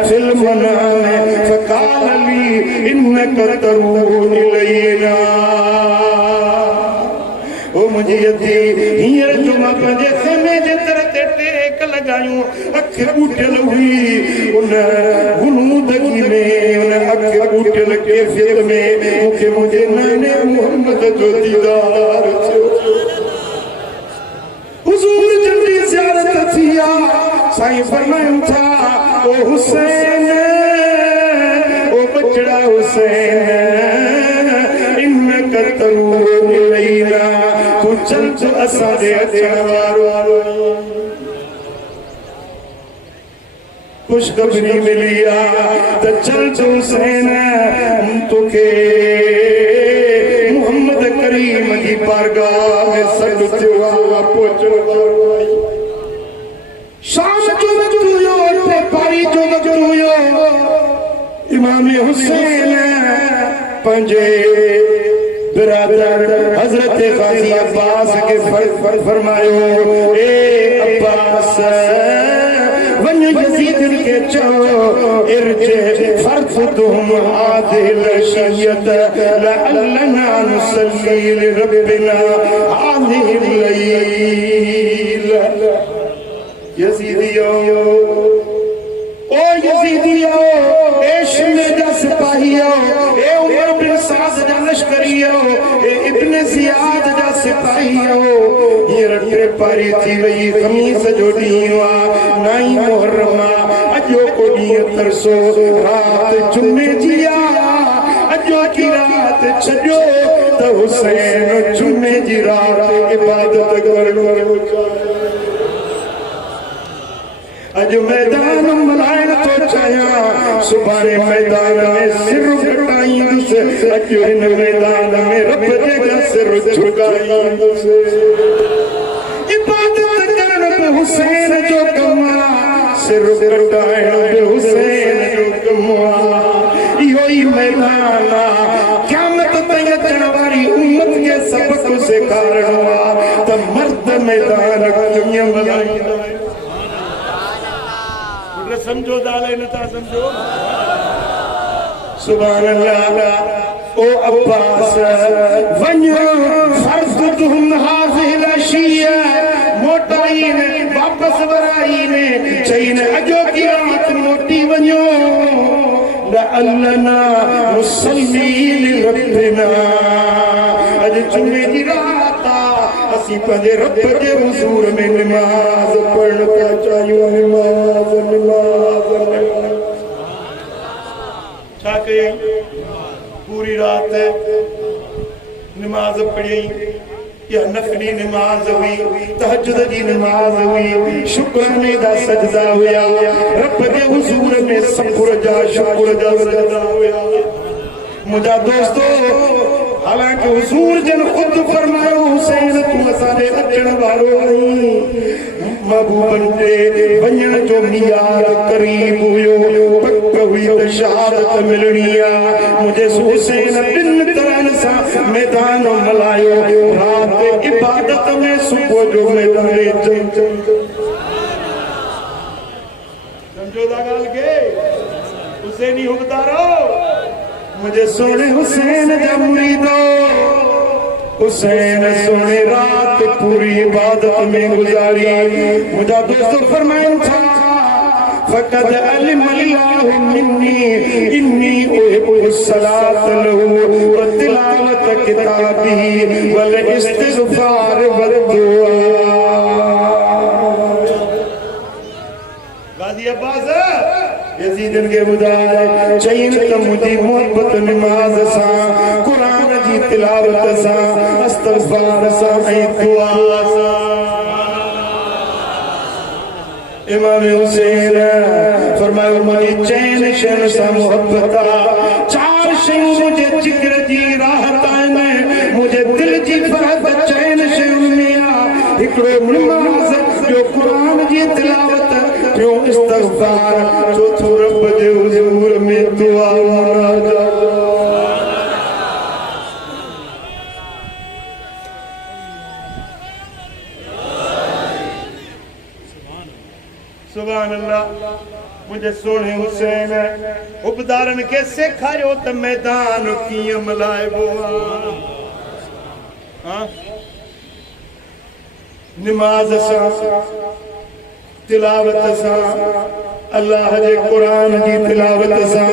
फिल मनाम फकाल ली इन्नका तरूह इलैना ओ मुझे यती हींअर जो मां पंहिंजे खेमे जे दर ते टेक लगायूं अख ॿूटल हुई उन गुनूदगी में उन अख ॿूटल कैफियत में मूंखे मुंहिंजे नाने मोहम्मद जो दीदार थियो हुजूर जन जी ज़ियारत थी आ साईं फरमायूं था ओ हुसैन ओ बचड़ा हुसैन इन्नका तरूह इलैना तू चल जो असां दे अचण वारो खुशखबरी मिली आ त चल जो हुसैन तोखे मोहम्मद करीम जी बारगाह में सॾु थियो आ पहुचण वारो आई शाम जो वक़्तु हुयो ते पारी जो वक़्तु हुयो इमाम हुसैन पंहिंजे बिरादर हजरत गाजी अब्बास के फरमायो ए अब्बास वन यजीद के चो इरजे फरफुतहुम हादिल शयत लअल्लना नुसल्ली लिरब्बिना हादिल लैल यजीदियो ओ यजीदियो ए शिमले दा सिपाहियो ए उमर बिन साद दा लश्करियो ए इब्ने जियाद दा सिपाहियो ये रटे पारी थी वई खमीस जो ॾींहुं आ नाई मुहर्रमा अजो को ॾींहुं तरसो रात जुमे जी आ अजो की रात छॾियो त हुसैन जुमे जी रात इबादत करणो अज मैदान मल्हाइण तो चाहियां सुभाणे मैदान में सिर कटाईंदुसि अज हिन मैदान में रब जे सिर झुकाईंदुसि इबादत करण बि हुसैन जो कमु आहे सिर कटाइण बि हुसैन जो कमु आहे इहो ई मैदान आहे क़यामत ताईं अचण वारी उम्मत खे सबक सेखारणो आहे त मर्द मैदान कीअं मल्हाईंदा समझो दाले नता समझो सुभान अल्लाह ओ अब्बास वन्यो फरजुहुम हाज़िल अशिया मोटाई ने वापस वराई ने चईन अजो की रात मोटी वन्यो लअल्लना मुसल्ली लिरब्बिना अज जुमे दी रात असी पंहिंजे रब जे हुज़ूर में नमाज पढ़ण पिया चाहियूं नमाज छा कयईं पूरी रात नमाज पढ़ी या नफली नमाज हुई तहज्जुद जी नमाज हुई शुक्राने दा सजदा हुया रब जे हुज़ूर में शुक्र जा सजदा हुया मुझा दोस्तों हालांकि हुजूर जन खुद फरमायो हुसैन तू असांजे अचण वारो नहीं महबूबन ते वञण जो मियाद करीब हुयो पक हुई त शहादत मिलणी आ मुझे हुसैन टिन तरहन सां मैदान मलायो रात इबादत में सुबुह जो मैदान समझो दा गाल के हुसैनी हुकदारो मुझे सोने हुसैन जा मुरीदो हुसैन सोने रात पूरी इबादत में गुजारी मुझा दोस्त फरमाइन था फकद अलिम अल्लाहु मिन्नी इन्नी उहिब्बु सलात लहू व तिलावत किताबी वल इस्तिग़फ़ार व दुआ गाजी अब्बास यजीदन के बुधाए चईन त मुझी मोहब्बत नमाज सा कुरान जी तिलावत सा इस्तिग़फ़ार सा ऐं दुआ सा इमाम हुसैन फरमायो मुझे चैन शैन सा मोहब्बत चार शयूं मुझे जिक्र जी राहत आहिनि मुझे दिल जी फरहत चैन शयूं में हिकिड़ो नमाज़ ॿियो क़ुरान जी तिलावत टियों इस्तिग़फ़ार चौथो रब जे हुज़ूर में दुआ सुभान अल्लाह मुझे सोने हुसैन उबदारन के सेखारियो त मैदान कीअं मल्हाइबो हां नमाज सां तिलावत सां अल्लाह जे कुरान जी तिलावत सां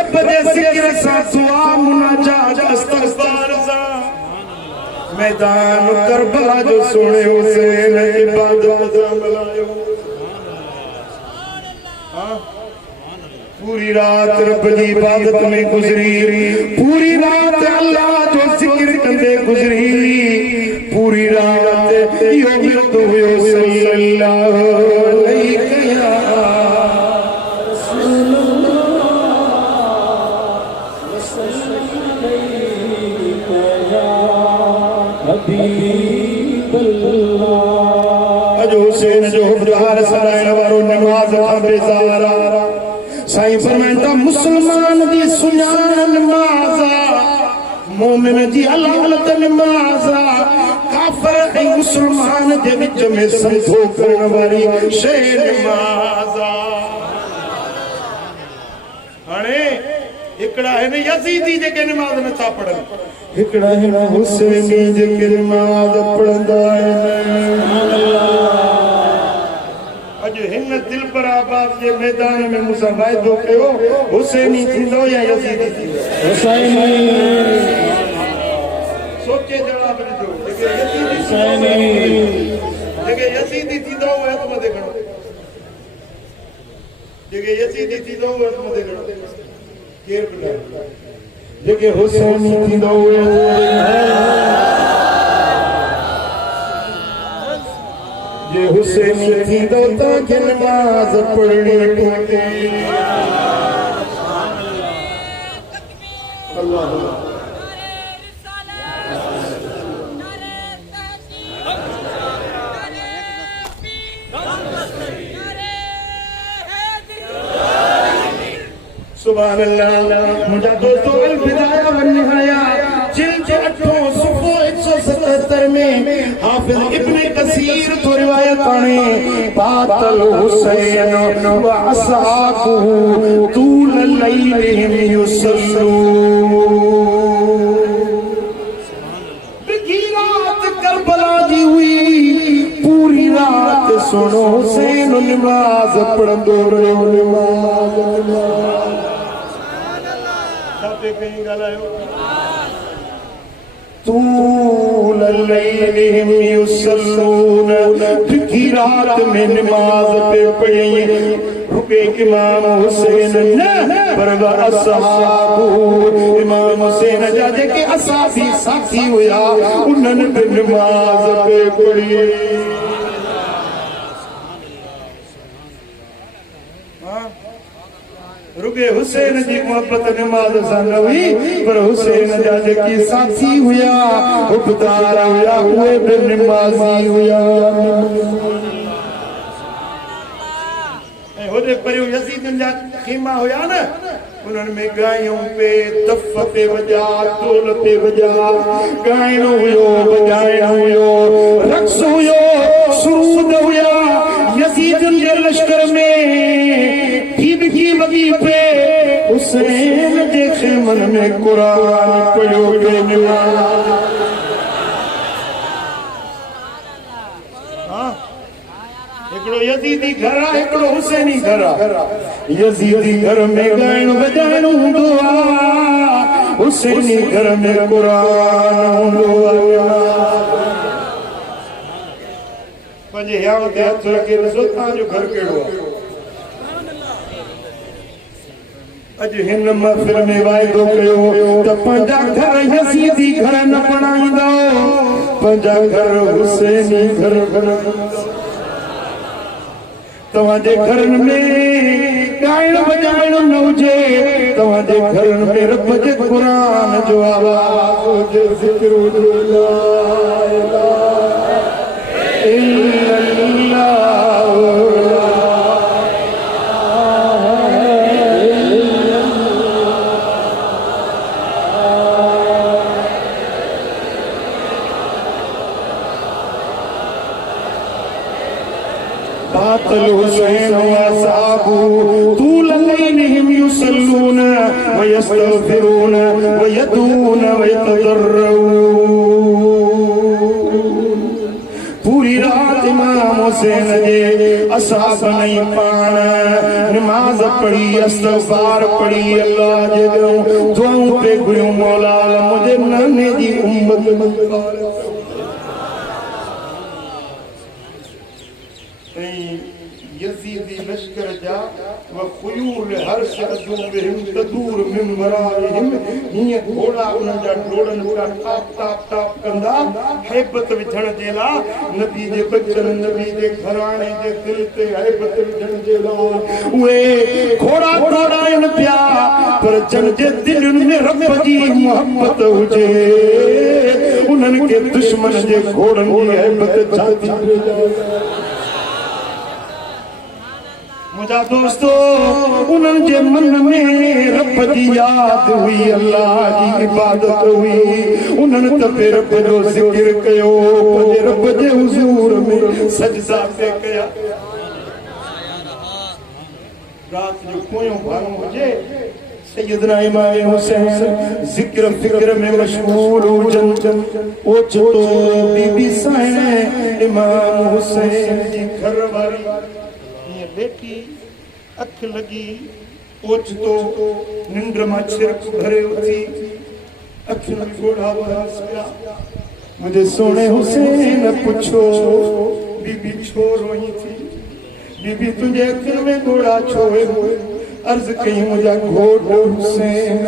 रब जे ज़िक्र सां दुआ मुनाजात इस्तिग़फ़ार सां मैदान करबला जो सोने हुसैन इबादत सां मल्हायो पूरी रात रब जी इबादत में गुजरी पूरी रात अल्लाह जो जिक्र कंदे गुजरी पूरी रात यो विरद हुयो सल्लल्लाहु अलैहि या रसूलल्लाह हबीबल्लाह अज हुसैन जो हुबदार सरायण वारो नमाज खां बेज़ार साईं फरमाइंदा मुसलमान दी सुञाण नमाज़ मोमिन जी अलामत नमाज़ काफिर ऐं मुसलमान जे विच में संधो करण वारी शइ नमाज़ हाणे हिकिड़ा आहिनि यज़ीदी जेके नमाज़ नथा पढ़नि हिकिड़ा आहिनि हुसैनी जेके नमाज़ पढ़ंदा आहिनि हिन दिलबराबाद के मैदान में मूंसां वाइदो कयो हुसैनी थींदो या यज़ीदी थींदो हुसैनी सोचे जवाब ॾिजो जेके यज़ीदी थींदो उहे हथ मथे खणो जेके यज़ीदी थींदो उहे हथ मथे खणो केर बि न जेके हुसैनी थींदो उहे जे हुसैनी थींदो तव्हांखे नमाज़ पढ़णी पवंदी अल्लाह सुभान अल्लाह मुझा दोस्तों अल बिदाया वन निहाया जिल्द 8 सफ़ो 177 में हाफिज इब्न कसीर तो रिवायत आने बातल हुसैन व असहाबुहु तूल लैलिहिम युसल्लून बिगी रात करबला जी हुई पूरी रात सुनो हुसैन नमाज पढ़ंदो रहियो नमाज कहीं गलायो तूल लैलिहिम युसल्लून फिकी रात में नमाज पे पढ़ी रुके इमाम हुसैन न पर असहाबु इमाम हुसैन जा जेके असाबी साथी हुया उन्हनि बि नमाज पे पढ़ी रुगे हुसैन जी मोहब्बत नमाज सां न हुई पर हुसैन जा जेकी साथी हुया उबदार हुया उहे बि नमाज़ी हुया ऐं होॾे परियों यज़ीदनि जा ख़ीमा हुया न उन्हनि में गायूं पे तफ़ पे वॼा ढोल पे वॼा ॻाइणो हुयो वॼाइणो हुयो रक़्स हुयो सुरूद हुया यज़ीदनि जे लश्कर में ढिबकी वॻी पे हुसैन जे ख़ैमन में क़ुरान पढ़ियो पियो हिकिड़ो यज़ीदी घर आहे हिकिड़ो हुसैनी घर आहे यज़ीदी घर में ॻाइणो वॼाइणो हूंदो आहे हुसैनी घर में क़ुरान हूंदो आहे पंहिंजे हियाव ते हथ रखे ॾिसो तव्हांजो घर कहिड़ो आहे अॼु हिन महफ़िल में वाइदो कयो त पंहिंजा घर यज़ीदी घर न बणाईंदो पंहिंजा घर हुसैनी घर तव्हांजे घरनि में ॻाइण वॼाइण न हुजे तव्हांजे घरनि में रब जे क़ुरान जो आवाज़ हुजे ज़िक्र हुजे ला इलाहा इल्लल्लाह الحسين وأصحابه طول الليلهم يصلون ويستغفرون ويدعون ويتضرعون पूरी रात इमाम हुसैन जे असहाब ने पाण नमाज पढ़ी इस्तग़फार पढ़ी अल्लाह जे दुआऊं पे घुरियूं मौला मुझे नाने जी उम्मत यज़ीदी लश्कर जा व खुयूर हर शअदू बिहिम तदूर मिन वराइहिम हिय घोड़ा उन जा डोड़न पूरा टाप टाप टाप कंदा हैबत विझण जे ला नबी जे बचन नबी जे घराणे जे दिल ते हैबत विझण जे ला उहे घोड़ा दौड़ाइन पिया पर जन जे दिलनि में रब जी मोहब्बत हुजे उन्हनि खे दुश्मन जे घोड़नि जी हैबत छाती मुझा दोस्तों उन्हनि जे मन में रब जी याद हुई अल्लाह जी इबादत हुई उन्हनि त रब जो ज़िक्र कयो रब जे हुज़ूर में सजदा पे कया रात जो कोयो भाङो हुजे सैयदना इमाम हुसैन ज़िक्र फिक्र में मशगूल हुजन ओचितो बीबी साहिब इमाम हुसैन जी घरवारी बेटी अख लगी ओचितो निंड मां छिरक भरे उथी अखियुनि में ॻोढ़ा बरस पिया मुझे सोने हुसैन पुछो बीबी छो रोई थी बीबी तुझे अखियुनि में ॻोढ़ा छो हुए अर्ज़ कई मुझा घोट हुसैन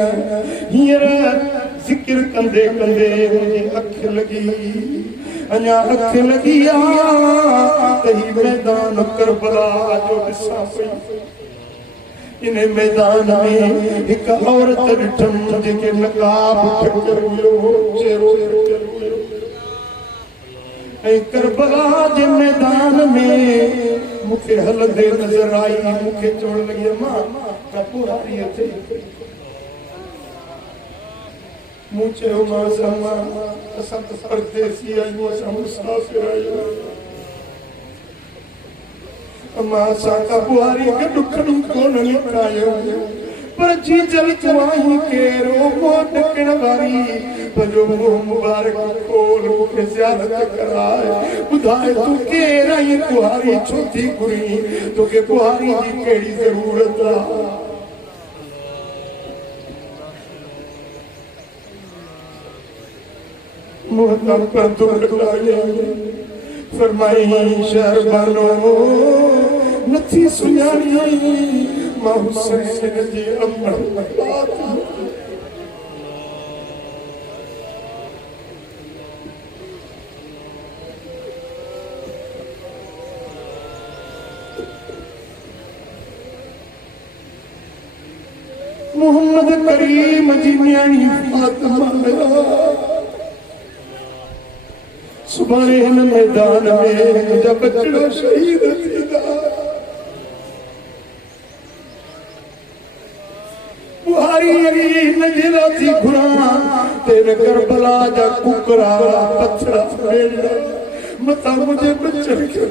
हींअर ज़िक्र कंदे कंदे मुझी अख लगी अञा अख लगी तही मैदान करबला जो ॾिसां पई इन मैदान में हिकु औरत ॾिठमि जेके नकाब फिकर हुयो चेहरो ऐं करबला जे मैदान में मूंखे हलंदे नज़र आई मूंखे चवण लॻी मां कपूरारी अचे मूं चयो मां असां त परदेसी आहियूं असां मुसाफ़िर आहियूं मां असां का बुहारी खे ॾुखनि कोन लिकायो पर जी जल चवाई केरो मोट ॾकण वारी पंहिंजो मुंहुं मुबारक खोल मूंखे ज़ियारत कराए ॿुधाए तूं केरु आहीं बुहारी छो थी घुरी तोखे बुहारी जी कहिड़ी ज़रूरत आहे मुहताम पर्दो लगाए फरमाई शहरबानो नथी सुञाणी मां हुसैन जे अमर करीम जी न्याणी फातिमा सुबह इन मैदान में जब बचड़ा शहीद थींदा बुहारी नजरा थी घुरा तेरे करबला जा कुकरा पत्थरा फेरना मता मुझे बचड़ के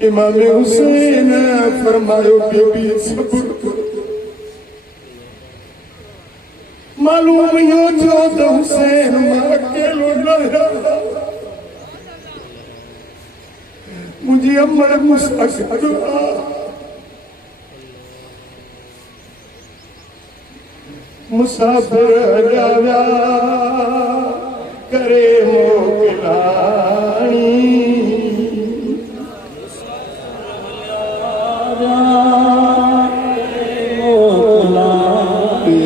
इमाम हुसैन फरमायो बीबी सब्र करो मालूम यो जो तो हुसैन मां अकेलो न रहा मुझे अमर मुसाफिर मुसाफिर आया करे मोकलानी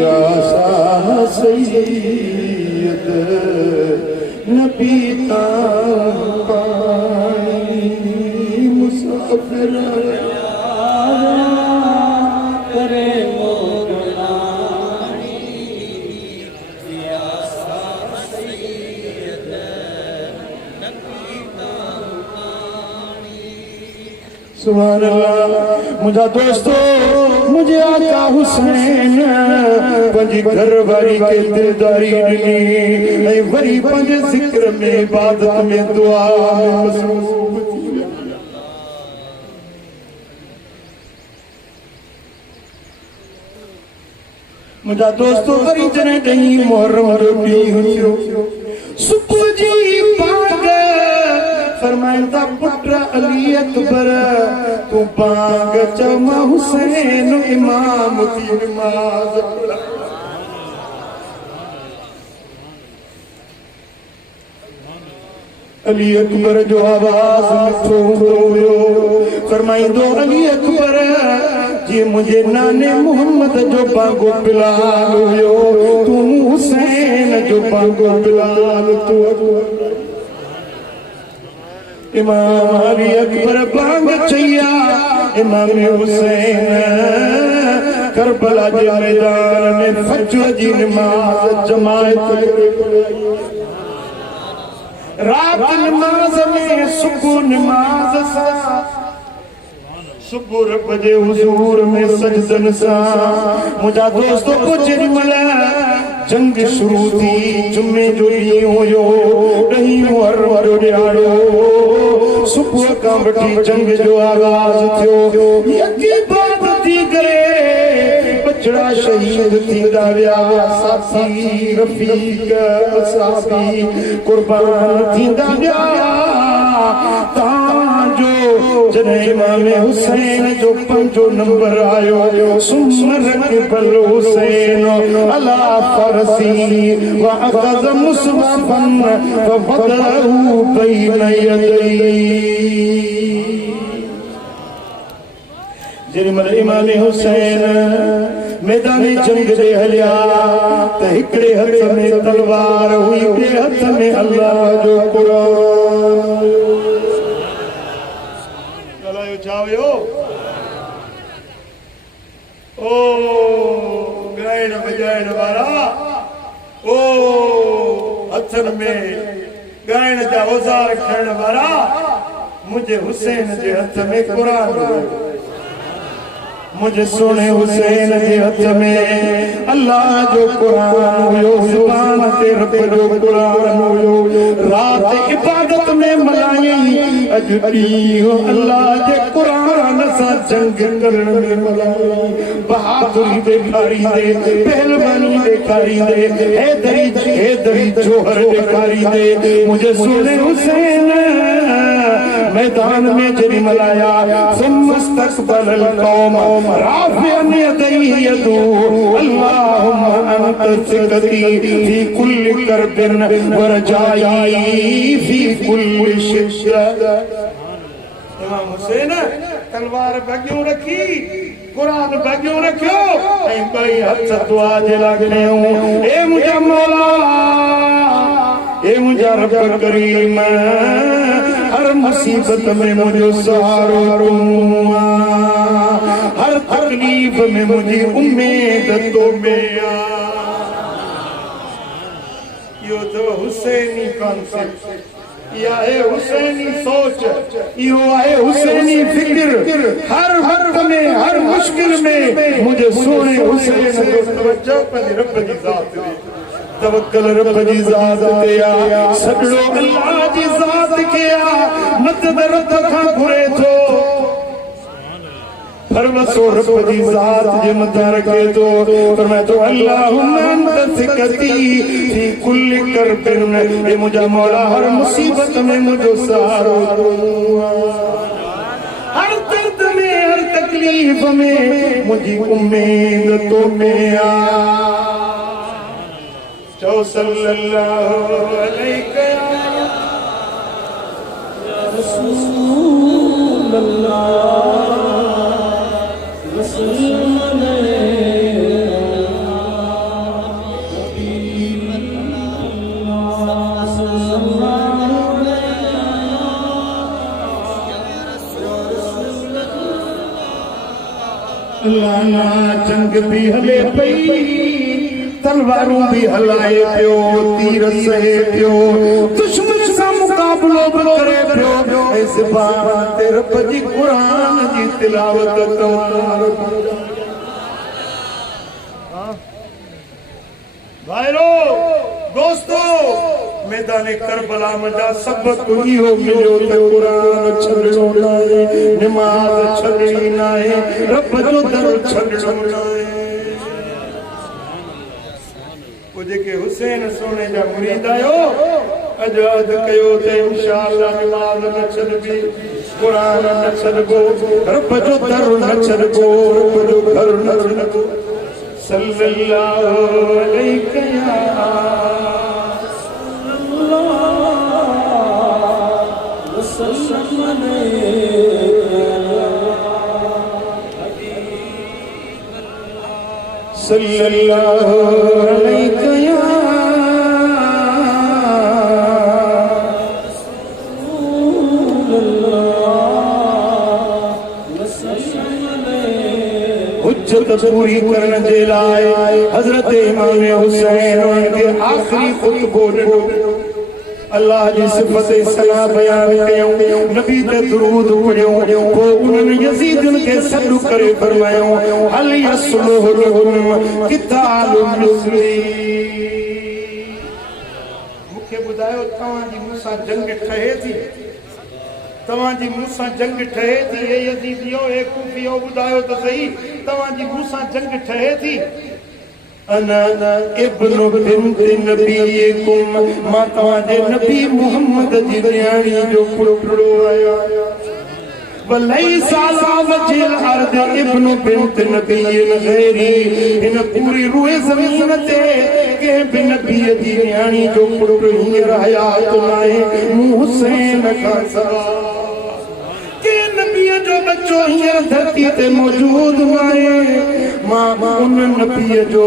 या शाह सैयद नबी पानी मुसाफिर करे सुभान अल्लाह। मुझा दोस्तों मुझे आका हुसैन पंजी घर वारी के दिलदारी ॾिनी वरी पंहिंजे ज़िक्र में इबादत में दुआ में मसरूफ़ थी मुझा दोस्तों वरी जने ॾहीं मुहर्रम जो ॾींहुं हुयो सुबुह जी पाग फरमाइंदा पुट अली अकबर तू बांग चमा हुसैन इमाम की नमाज अली अकबर जो आवाज मिठो हुयो फरमाइंदो अली अकबर जी मुझे नाने मोहम्मद जो बांगो बिलाल हुयो तू हुसैन जो बांगो बिलाल तू इमाम अली अकबर बांग चैया इमाम हुसैन करबला के मैदान में फजर जी नमाज जमात रात नमाज में सुबह नमाज सा सुबह रब जे हुजूर में सजदन सा मुझा दोस्तों को जरिमला जंग शुरू थी जुम्मे जो ॾींहुं हुयो ॾहीं मुहर्रम जो ॾियारो सुबुह खां वठी जंग जो आगाज़ थियो यकी बात थी करे बचड़ा शहीद थींदा विया साथी रफ़ीक असाबी कुर्बान थींदा विया तांजो जॾहिं इमाम हुसैन जो पंजो नंबर आयो सुमर क़िबल हुसैन अला फरसी व अख़ज़ मुसहफ़न फवदअहू बैन यदैहि जेॾीमहिल इमाम हुसैन मैदान जंग ते हलिया त हिकिड़े हथ में तलवार हुई ॿिए हथ में अल्लाह जो क़ुरान ॻाल्हायो छा हुयो ओ ॻाइण वॼाइण वारा ओ हथनि में ॻाइण जा औज़ार खणण वारा मुंहिंजे हुसैन जे हथ में क़ुरान हुयो मुझे सोने हुसैन के हथ में अल्लाह जो कुरान हुयो जुबान ते रब जो कुरान हुयो रात इबादत में में मलायई अज ॾींहुं अल्लाह जे क़ुरान सां जंग करण में मलायई बहादुरी ॾेखारींदे पहलवानी ॾेखारींदे हैदरी जोहर ॾेखारींदे मुझे सोने हुसैन मैदान में जरी मलाया मुस्तक़बल कौम राफ़िअन यदैहि यदू अल्लाहुम्मा अंत सिकती फी कुल्लि करबिन वरजाई फी कुल्लि शिद्दा। इमाम हुसैन तलवार बगियों रखी कुरान बगियों रखियो ऐं ॿई हथ दुआ जे लाइ खणियो ए मुंहिंजा मौला ए मुंहिंजा रब करीम हर मुसीबत में मुझे सहारो तू हर तकलीफ में मुझे उम्मीद तो में यो तो हुसैनी कॉन्सेप्ट या है हुसैनी सोच यो है हुसैनी फिक्र हर वक्त में हर मुश्किल में मुझे सोने हुसैन को तवज्जो पर रब की जात दे तवक्कल रब जी ज़ात ते आ सगड़ो अल्लाह जी ज़ात के आ मदद रब खां घुरे थो फरवसो रब जी ज़ात जे मथां रखे थो फरमाए थो अल्लाहुम्मा अंत सिकती फी कुल्लि करबिन ए मुंहिंजा मौला हर मुसीबत में मुझो सहारो हर दर्द में हर तकलीफ में मुझी उम्मीद तो में आ सल्लल्लाहु अलैहि या रसूल अल्लाह लाना जंग भी हले पई तलवारूं भी हलाए पियो तीर सहे पियो दुश्मन सां मुकाबलो करे पियो ऐ ज़बान ते रब जी कुरान जी तिलावत तवार भाइरो दोस्तों मैदान करबला मजा सबक इहो मिलियो त कुरान छॾणो नाहे नमाज़ छॾणी नाहे रब जो दर छॾणो नाहे जेके हुसैन सोने जा मुरीद आयो अज अद कयो ते इंशाअल्लाह नमाज न छॾबी कुरान न छॾबो रब जो दर न छॾबो रब जो घर न छॾबो सल्लल्लाहु अलैहि या सल्लल्लाहु अलैहि या हुज्जत पूरी करण जे लाइ हज़रत इमाम हुसैन उनके आखिरी खुतबो ॾिनो अल्लाह जी सिफ़त सना बयान कयो नबी ते दुरूद पढ़ियो पोइ उन्हनि यज़ीदन खे सॾु करे फरमायो हल यसलुहु लहुम कितालुल मुस्लिम मूंखे ॿुधायो तव्हांजी मूंसां जंग ठहे थी तव्हांजी मूंसां जंग ठहे थी हे यज़ीदियो हे कूफियो ॿुधायो त सही तव्हांजी मूंसां जंग ठहे थी अना इब्नु बिन्त नबीकुम मां तव्हांजे नबी मुहम्मद जी न्याणी जो पुटड़ो आहियां वलैस अला वजिल अर्द इब्नु बिन्त नबीन गैरी हिन पूरी रूए ज़मीन ते कंहिं बि नबीअ जी न्याणी जो पुटड़ो हींअर हयात नाहे मूं हुसैन खां सवाइ कंहिं नबीअ जो बच्चो हींअर धरती ते मौजूद नाहे मां उन नबीअ जो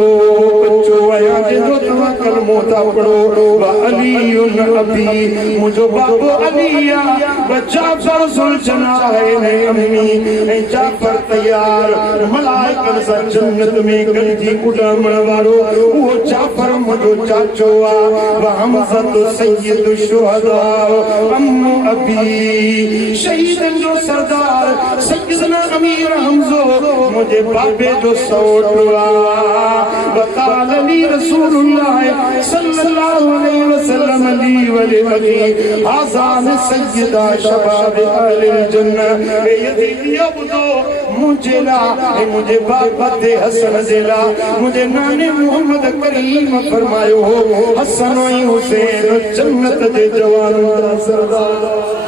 बच्चो आहियां जंहिंजो तव्हां कलमो था पढ़ो अलीयुन अबी मुंहिंजो बाबो अली आहे व जाफ़र ज़ुल जनाह है अम्मी ऐं जाफ़र तयार मलाइकनि सां जन्नत में गॾिजी उॾामण वारो उहो जाफ़र मुंहिंजो चाचो आहे व हमज़ा सय्यदु शुहदा अम्मू अबी शहीदनि जो सरदार सय्यदना अमीर हमज़ो मुंहिंजे बाबे जो वक़ाल ली रसूलुल्लाह सल्लल्लाहु अलैहि वसल्लम अली वली अली आजान सय्यदा शबाब अहले जन्नत ए यजीदियो बुदो मुझे ला ए मुझे बाबा दे हसन दिला मुझे नाने मोहम्मद करीम फरमायो हो हसन और हुसैन जन्नत दे जवानों दा सरदार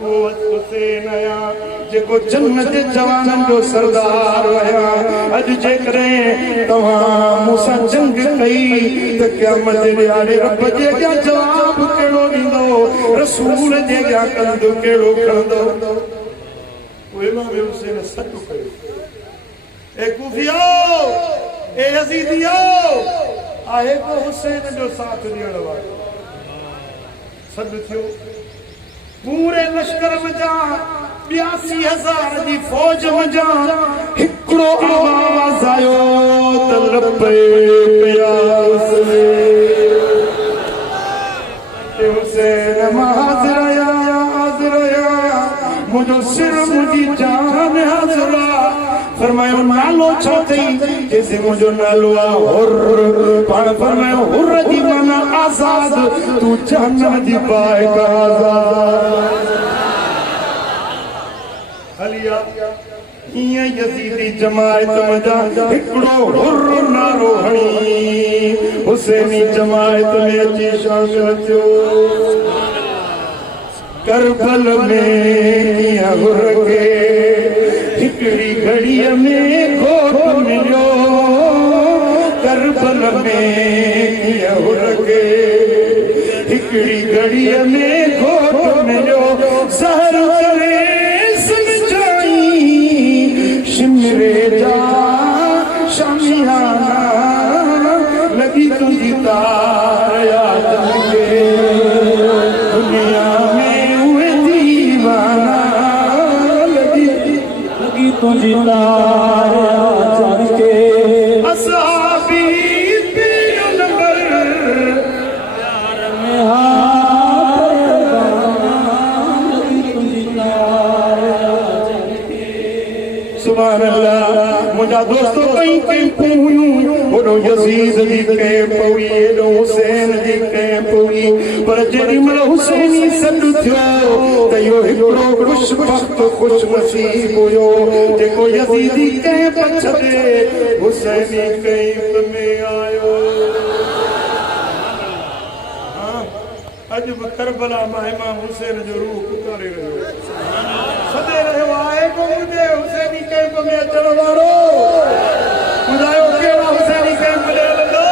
हुसैन आया जेको जन्नत जवानन जो सरदार आया अज जे करे तवां मूसा जंग कई त क़यामत दे आले रब जे क्या जवाब केड़ो दींदो रसूल जे क्या कंदो केड़ो कंदो ओ इमाम हुसैन सच कयो ए कूफियो ए यजीदियो आहे को हुसैन जो साथ दियण वालो सद थियो पूरे लश्कर में जा 82,000 जी फौज में जा हिकड़ो आवाज आयो त लपे प्यास ते हुसैन हाजिर आया मुझो सिर मुझी जान हाजिरा फरमायो नालो छो थई जैसे मुझो नालो हुर पाण फरमायो हुर दी माना आजाद तू जन्नत दी पाए का आजाद हलिया ये यजीदी जमात मजा हिकड़ो हुर नारो हणी हुसैनी जमात में अची शामिल थियो करबल में किया हुर के हिकड़ी घड़ी में घोट मिलो करबल में किया हुर के हिकड़ी घड़ी में घोट मिलो सहर करे समझाई शिमरे जा शामियाना लगी तुझी तार याद लगे दुनिया में हुए दीवाना लगी तुझी तार याद के असहाबी पीर नंबर यार में सुभान अल्लाह मुझा दोस्तों कई कैंप हुयूं ओडो यजीद दी कैंप हुई एडो हुसैन दी कैंप हुई पर जेडी मल हुसैनी सद थियो त यो हिकड़ो खुशबख्त खुश नसीब हुयो जेको यजीदी कैंप छडे हुसैनी कैंप में आयो अज करबला मां इमाम हुसैन जो रूह पुकारे रहियो सदे रहियो आहे को मुझे हुसैनी कैंप में अचण वारो ॿुधायो कहिड़ा हुसैनी कैंप में हलंदो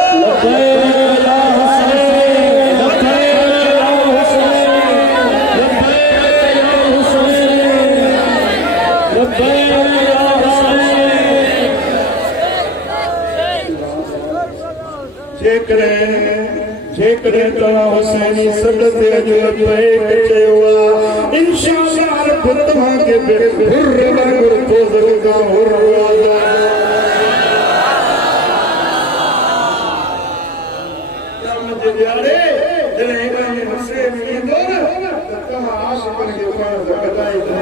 जेकॾहिं तव्हां हुसैनी सॾ ते अॼु लबैक चयो आहे इंशाअल्लाह रब तव्हांखे हुर वांगुरु तोज़र खां हुर क़यामत जे ॾियारे जॾहिं इमाम हुसैन ईंदो न त तव्हां आशिक़नि खे पाण सां गॾाईंदा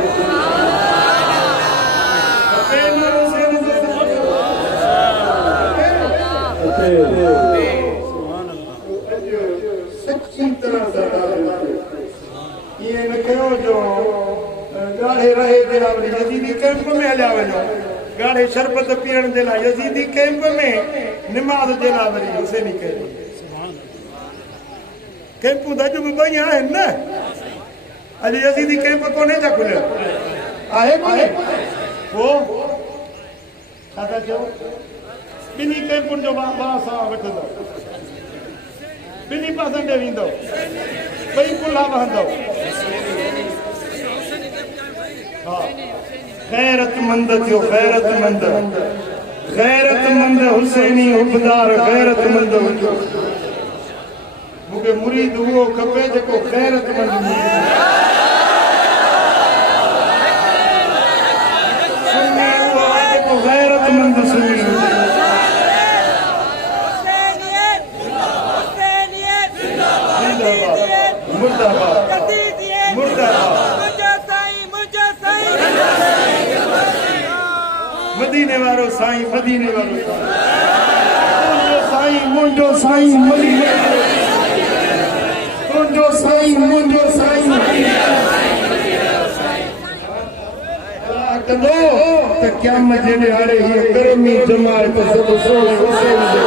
सच्ची तरह से ये न कहो जो गाढ़े रहे दिला वरी यजीदी कैंप में हलिया वञो गाढ़े शरबत पीअण जे लाइ यजीदी कैंप में निमाज़ जे लाइ वरी हुसैनी कैंप कैंपूं त अॼु बि ॿई आहिनि न अॼु यजीदी कैंप कोन्हे छा खुलियल आहे कोन्हे पोइ छा था चओ ॿिन्ही कैंपुनि जो सां वठंदो ॿिन्ही पासनि ॾे वेंदो ॿई पुला वहंदव हा गैरतमंद थियो गैरतमंद हुसैनी हुबदार गैरतमंद हुजो मूंखे मुरीद उहो खपे जेको गैरतमंद गैरतमंद सुनी मदीने वारो साईं मदीने वारो साईं मुंजो साईं मली मुंजो साईं कंदो त क़यामत जे ॾियारे हीअ गर्मी जमाए त सभु सोने हुसैन जे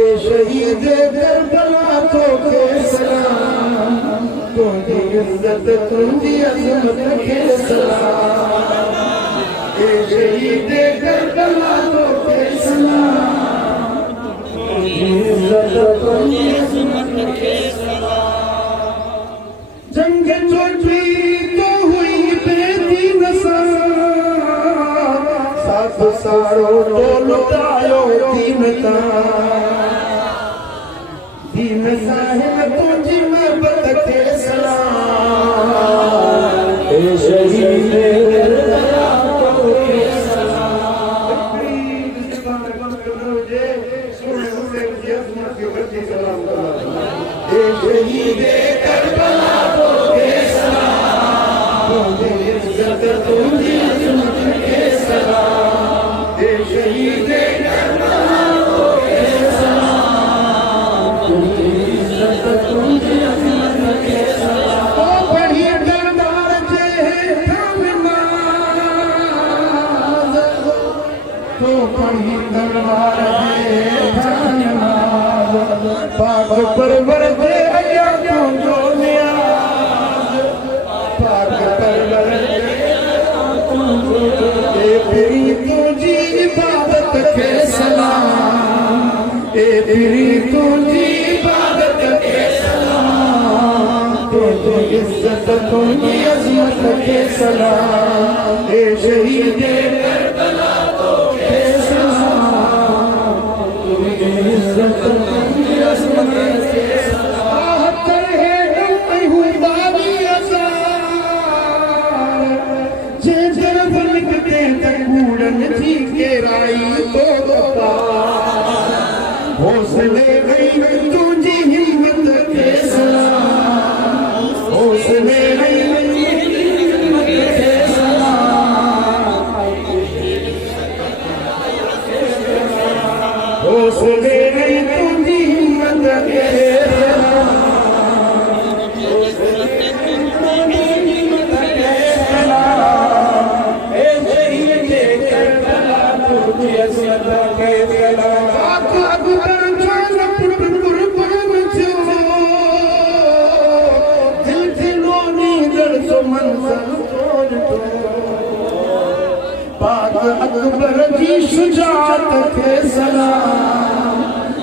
ए शहीद करबला तो के सलाम तुंहिंजी इज़्ज़त तुंहिंजी अज़मत खे सलाम ए शहीद करबला तो के सलाम तुंहिंजी इज़्ज़त तुंहिंजी अज़मत खे सलाम जंग जो तो हुई बेदीन साथ सारो तो लुटायो दीन ता दीन साहिब तुझी महबत के सलाम ए शहीद करबला तो के सलाम सुने हुसैन की अज़मत के बच्चे सलाम ए शहीद करबला तो के सलाम तुझे इज़्ज़त तुझी अज़मत के सलाम ए शहीद करबला तो के सलाम तुझे इज़्ज़त तुझी अज़मत के सलाम तो बढ़िया दरबार जे नमाज तो बढ़िया दरबार जे नमाज पाक परवर जे अया तुझो नियाज पाक परवर ए फिरी तुझी इबादत के सलाम ए फिरी तुझी इबादत के सलाम तुझी इज़्ज़त तुझी अज़मत के सलाम ए शहीद करबला तो के सलाम तुझी इज़्ज़त तुझी अज़मत के सलाम करे हूँ बाबी अज़ार जे जब लिखते कूड़न थी केराई तो हौसले गई तुझी हिम्मत के सलाम हौसले गई हिम्मत के सलाम हौसले गई तुझी हिम्मत के सलाम पाक अकबर की शुजात के सलाम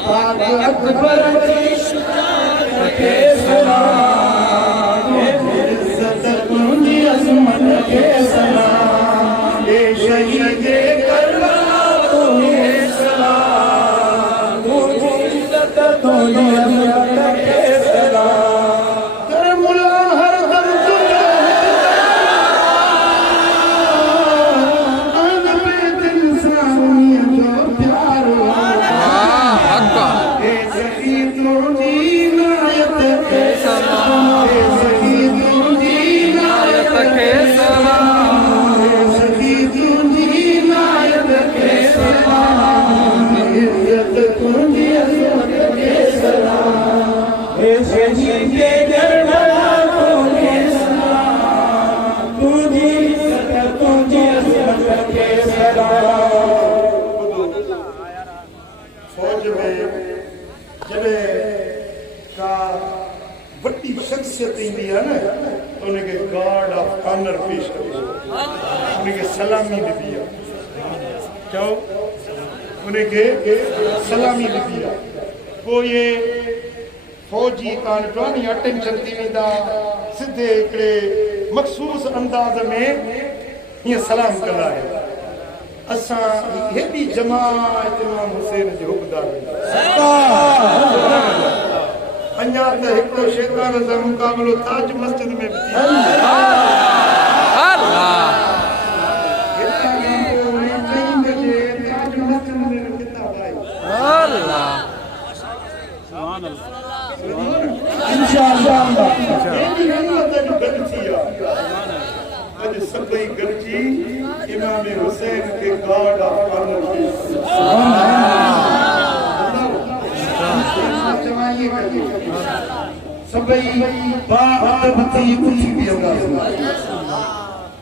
पाक अकबर की शुजात के सलाम इज़्ज़त तुझी अज़मत के सलाम ए शहीद करबला तो के सलाम तुझी इज़्ज़त तुझी अज़मत के सलाम करबला हर दम शख्सियत ईंदी आहे न त उनखे गार्ड ऑफ ऑनर पेश कजे उनखे सलामी ॾिबी आहे चओ उनखे सलामी ॾिबी आहे पोइ इहे फौजी कान ॾिठो आहे न अटेंशन थी वेंदा सिधे हिकिड़े मख़सूस अंदाज़ में हीअं सलाम कंदा आहिनि असां हेॾी जमात इमाम हुसैन जो हुकदार अञा त हिकिड़ो शैतान सां मुक़ाबिलो ताज मस्जिद में बि अॼु सभई गॾिजी इमाम हुसैन खे God of monotheism. सबई बात थी कुछ भी होगा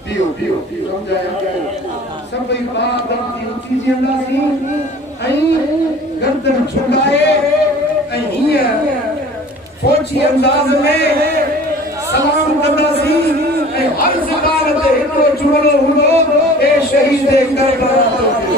पियो पियो समझाया सबई बात थी कुछ भी होगा सी आई गर्दन झुकाए आई फौजी अंदाज में सलाम करना सी ऐ हर सरकार दे इतो जुड़ो हुनो ए शहीद करबला तो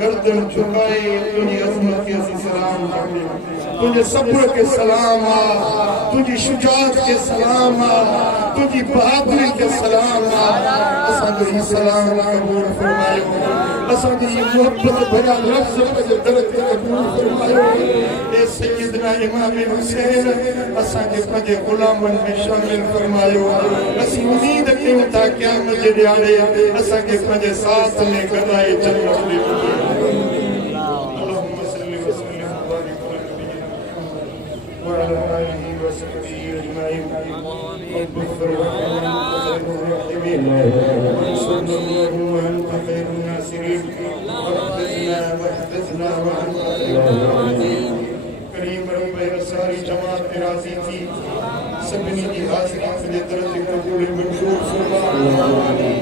गर्दन झुकाए तुझी अजमत के सलाम तुझे सब्र के सलाम तुझी शुजाअत के सलाम तुझी बहादुरी के सलाम असांजो ही सलाम कबूल फरमायो असांजी मोहब्बत भरा लफ्ज़ पे दिल के कबूल फरमायो ए सैयदना इमाम हुसैन असांजे पंजे गुलामन में शामिल फरमायो असी उम्मीद कयूं था क़यामत जे ॾियारे असांखे पंजे साथ में गॾाए जन्नत में وعلى آله وصحبه أجمعين رب اغفر لنا صلى الله وأنت خير الناصرين واحفظنا وأنت خير الحافظين करीम रब सारी जमात पे राजी थी सबनी की हाजिरी के दर्ज कबूल मंजूर फरमा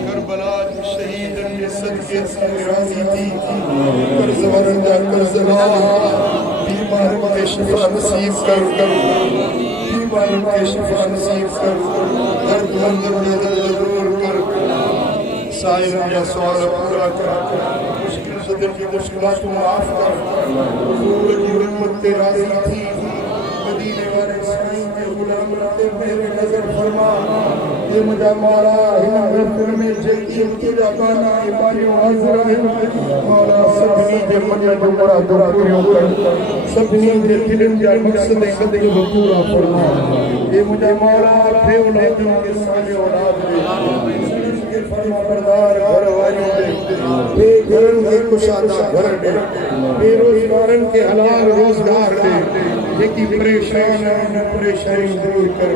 करबला शहीदन के सदके से राजी थी कर्जवरन दा कर्जला बीमारों के शिफा नसीब कर बीमारों के शिफा नसीब कर दर्द मंदों के दर्द दूर कर साइरों का सवाल पूरा कर मुश्किल सदर की मुश्किलात को माफ कर हुजूर की रहमत पे राजी थी मदीने वाले साईं के गुलाम रखते मेरे नजर फरमा ये मुझे मौला इन महफिल में जल्दी तेरा गाना इबानी हाजिर है मौला सबनी के मन्नत पूरा पूरा कर सबनी के दिलन जा मकसद कदे पूरा फरमा ये मुझे मौला थे औलादों के साले औलाद दे के फरमा बरदार घर वालों दे बेघरन के कुशादा घर दे बेरोजगारन के हलाल रोजगार दे जेकी परेशान है परेशानी दूर कर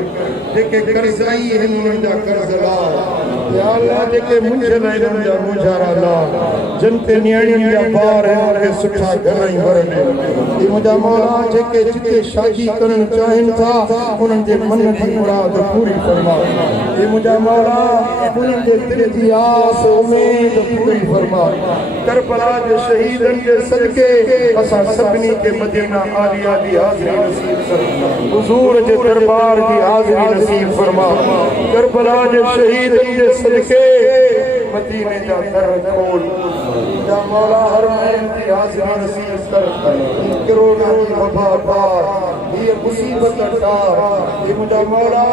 जेके कर्जाई है उनजा कर्ज ला या अल्लाह जेके मुंझे लाइन जा मुझारा ला जनते न्याणियन जा बार है उनके सुठा घरई भरने ये मुझा मौला जेके जिते शादी करन चाहन था उनन जे मन की मुराद पूरी फरमा ये मुझा मौला उनन जे दिल की आस उम्मीद पूरी फरमा करबला के शहीदन के सदके असा सबनी के मदीना आलिया दी हाजिरी नसीब कर हुजूर के दरबार की हाजिरी नसीब फरमा करबला के शहीदन के सदके मदीने का दर खोल या मौला हर मोमिन की हाजिरी नसीब कर कोरोना की वबा पार ये मुसीबत हटा ये मुझा मौला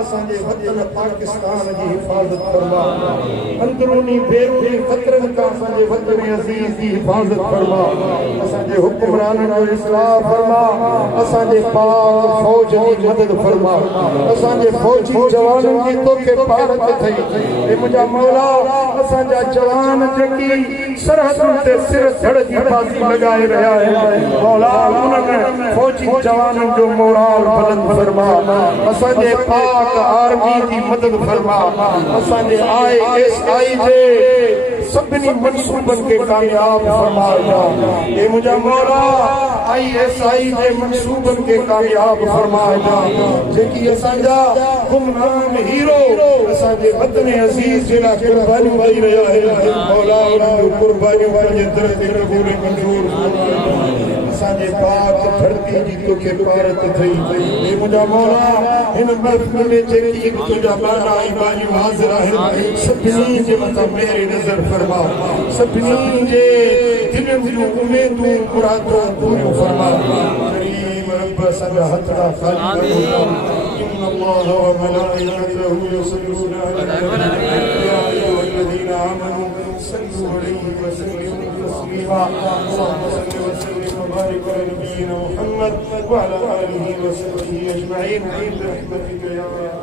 असांजे वतन पाकिस्तान की हिफाजत फरमा अंदरूनी बेरूनी खतरन का असांजे वतन अजीज की हिफाजत फरमा असांजे हुक्मरानन जो इस्लाह फरमा असांजे पाक फौज की मदद फरमा असांजे फौजी जवानन की तोखे पारत थई ए मुझा मौला असांजा जवान जेकी सरहदन ते सिर धड़ की बाजी लगाए रहा है मौला उन्हनि फौजी जवानन जो मोराल बुलंद फरमा असांजे पाक आर्मी की मदद फरमा असांजे ISI जे सभिनी मंसूबन के कामयाब फरमा ये मुझा मौला ISI के मंसूबन के कामयाब फरमाया जेकी असांजा गुमनाम हीरो असांजे वतन अजीज जिला कुर्बानी वही रहा है मौला उन कुर्बानियों पर दर ते कबूल मंजूर असांजे पाक धरती जी तो के पारत थई ए मुजा मौला इन महफिल में जेकी तुझा बाना इबानी हाजिर है सभिनी जे मता मेरी नजर फरमा सभिनी जे दिल में उम्मीदों मुरादों पूरी फरमा करीम रब सदा हत्रा खाली إن الله وملائكته يصلون على النبي يا أيها الذين آمنوا صلوا عليه وسلموا تسليما اللهم صل وسلم وبارك على نبينا محمد وعلى آله وصحبه أجمعين برحمتك يا رب.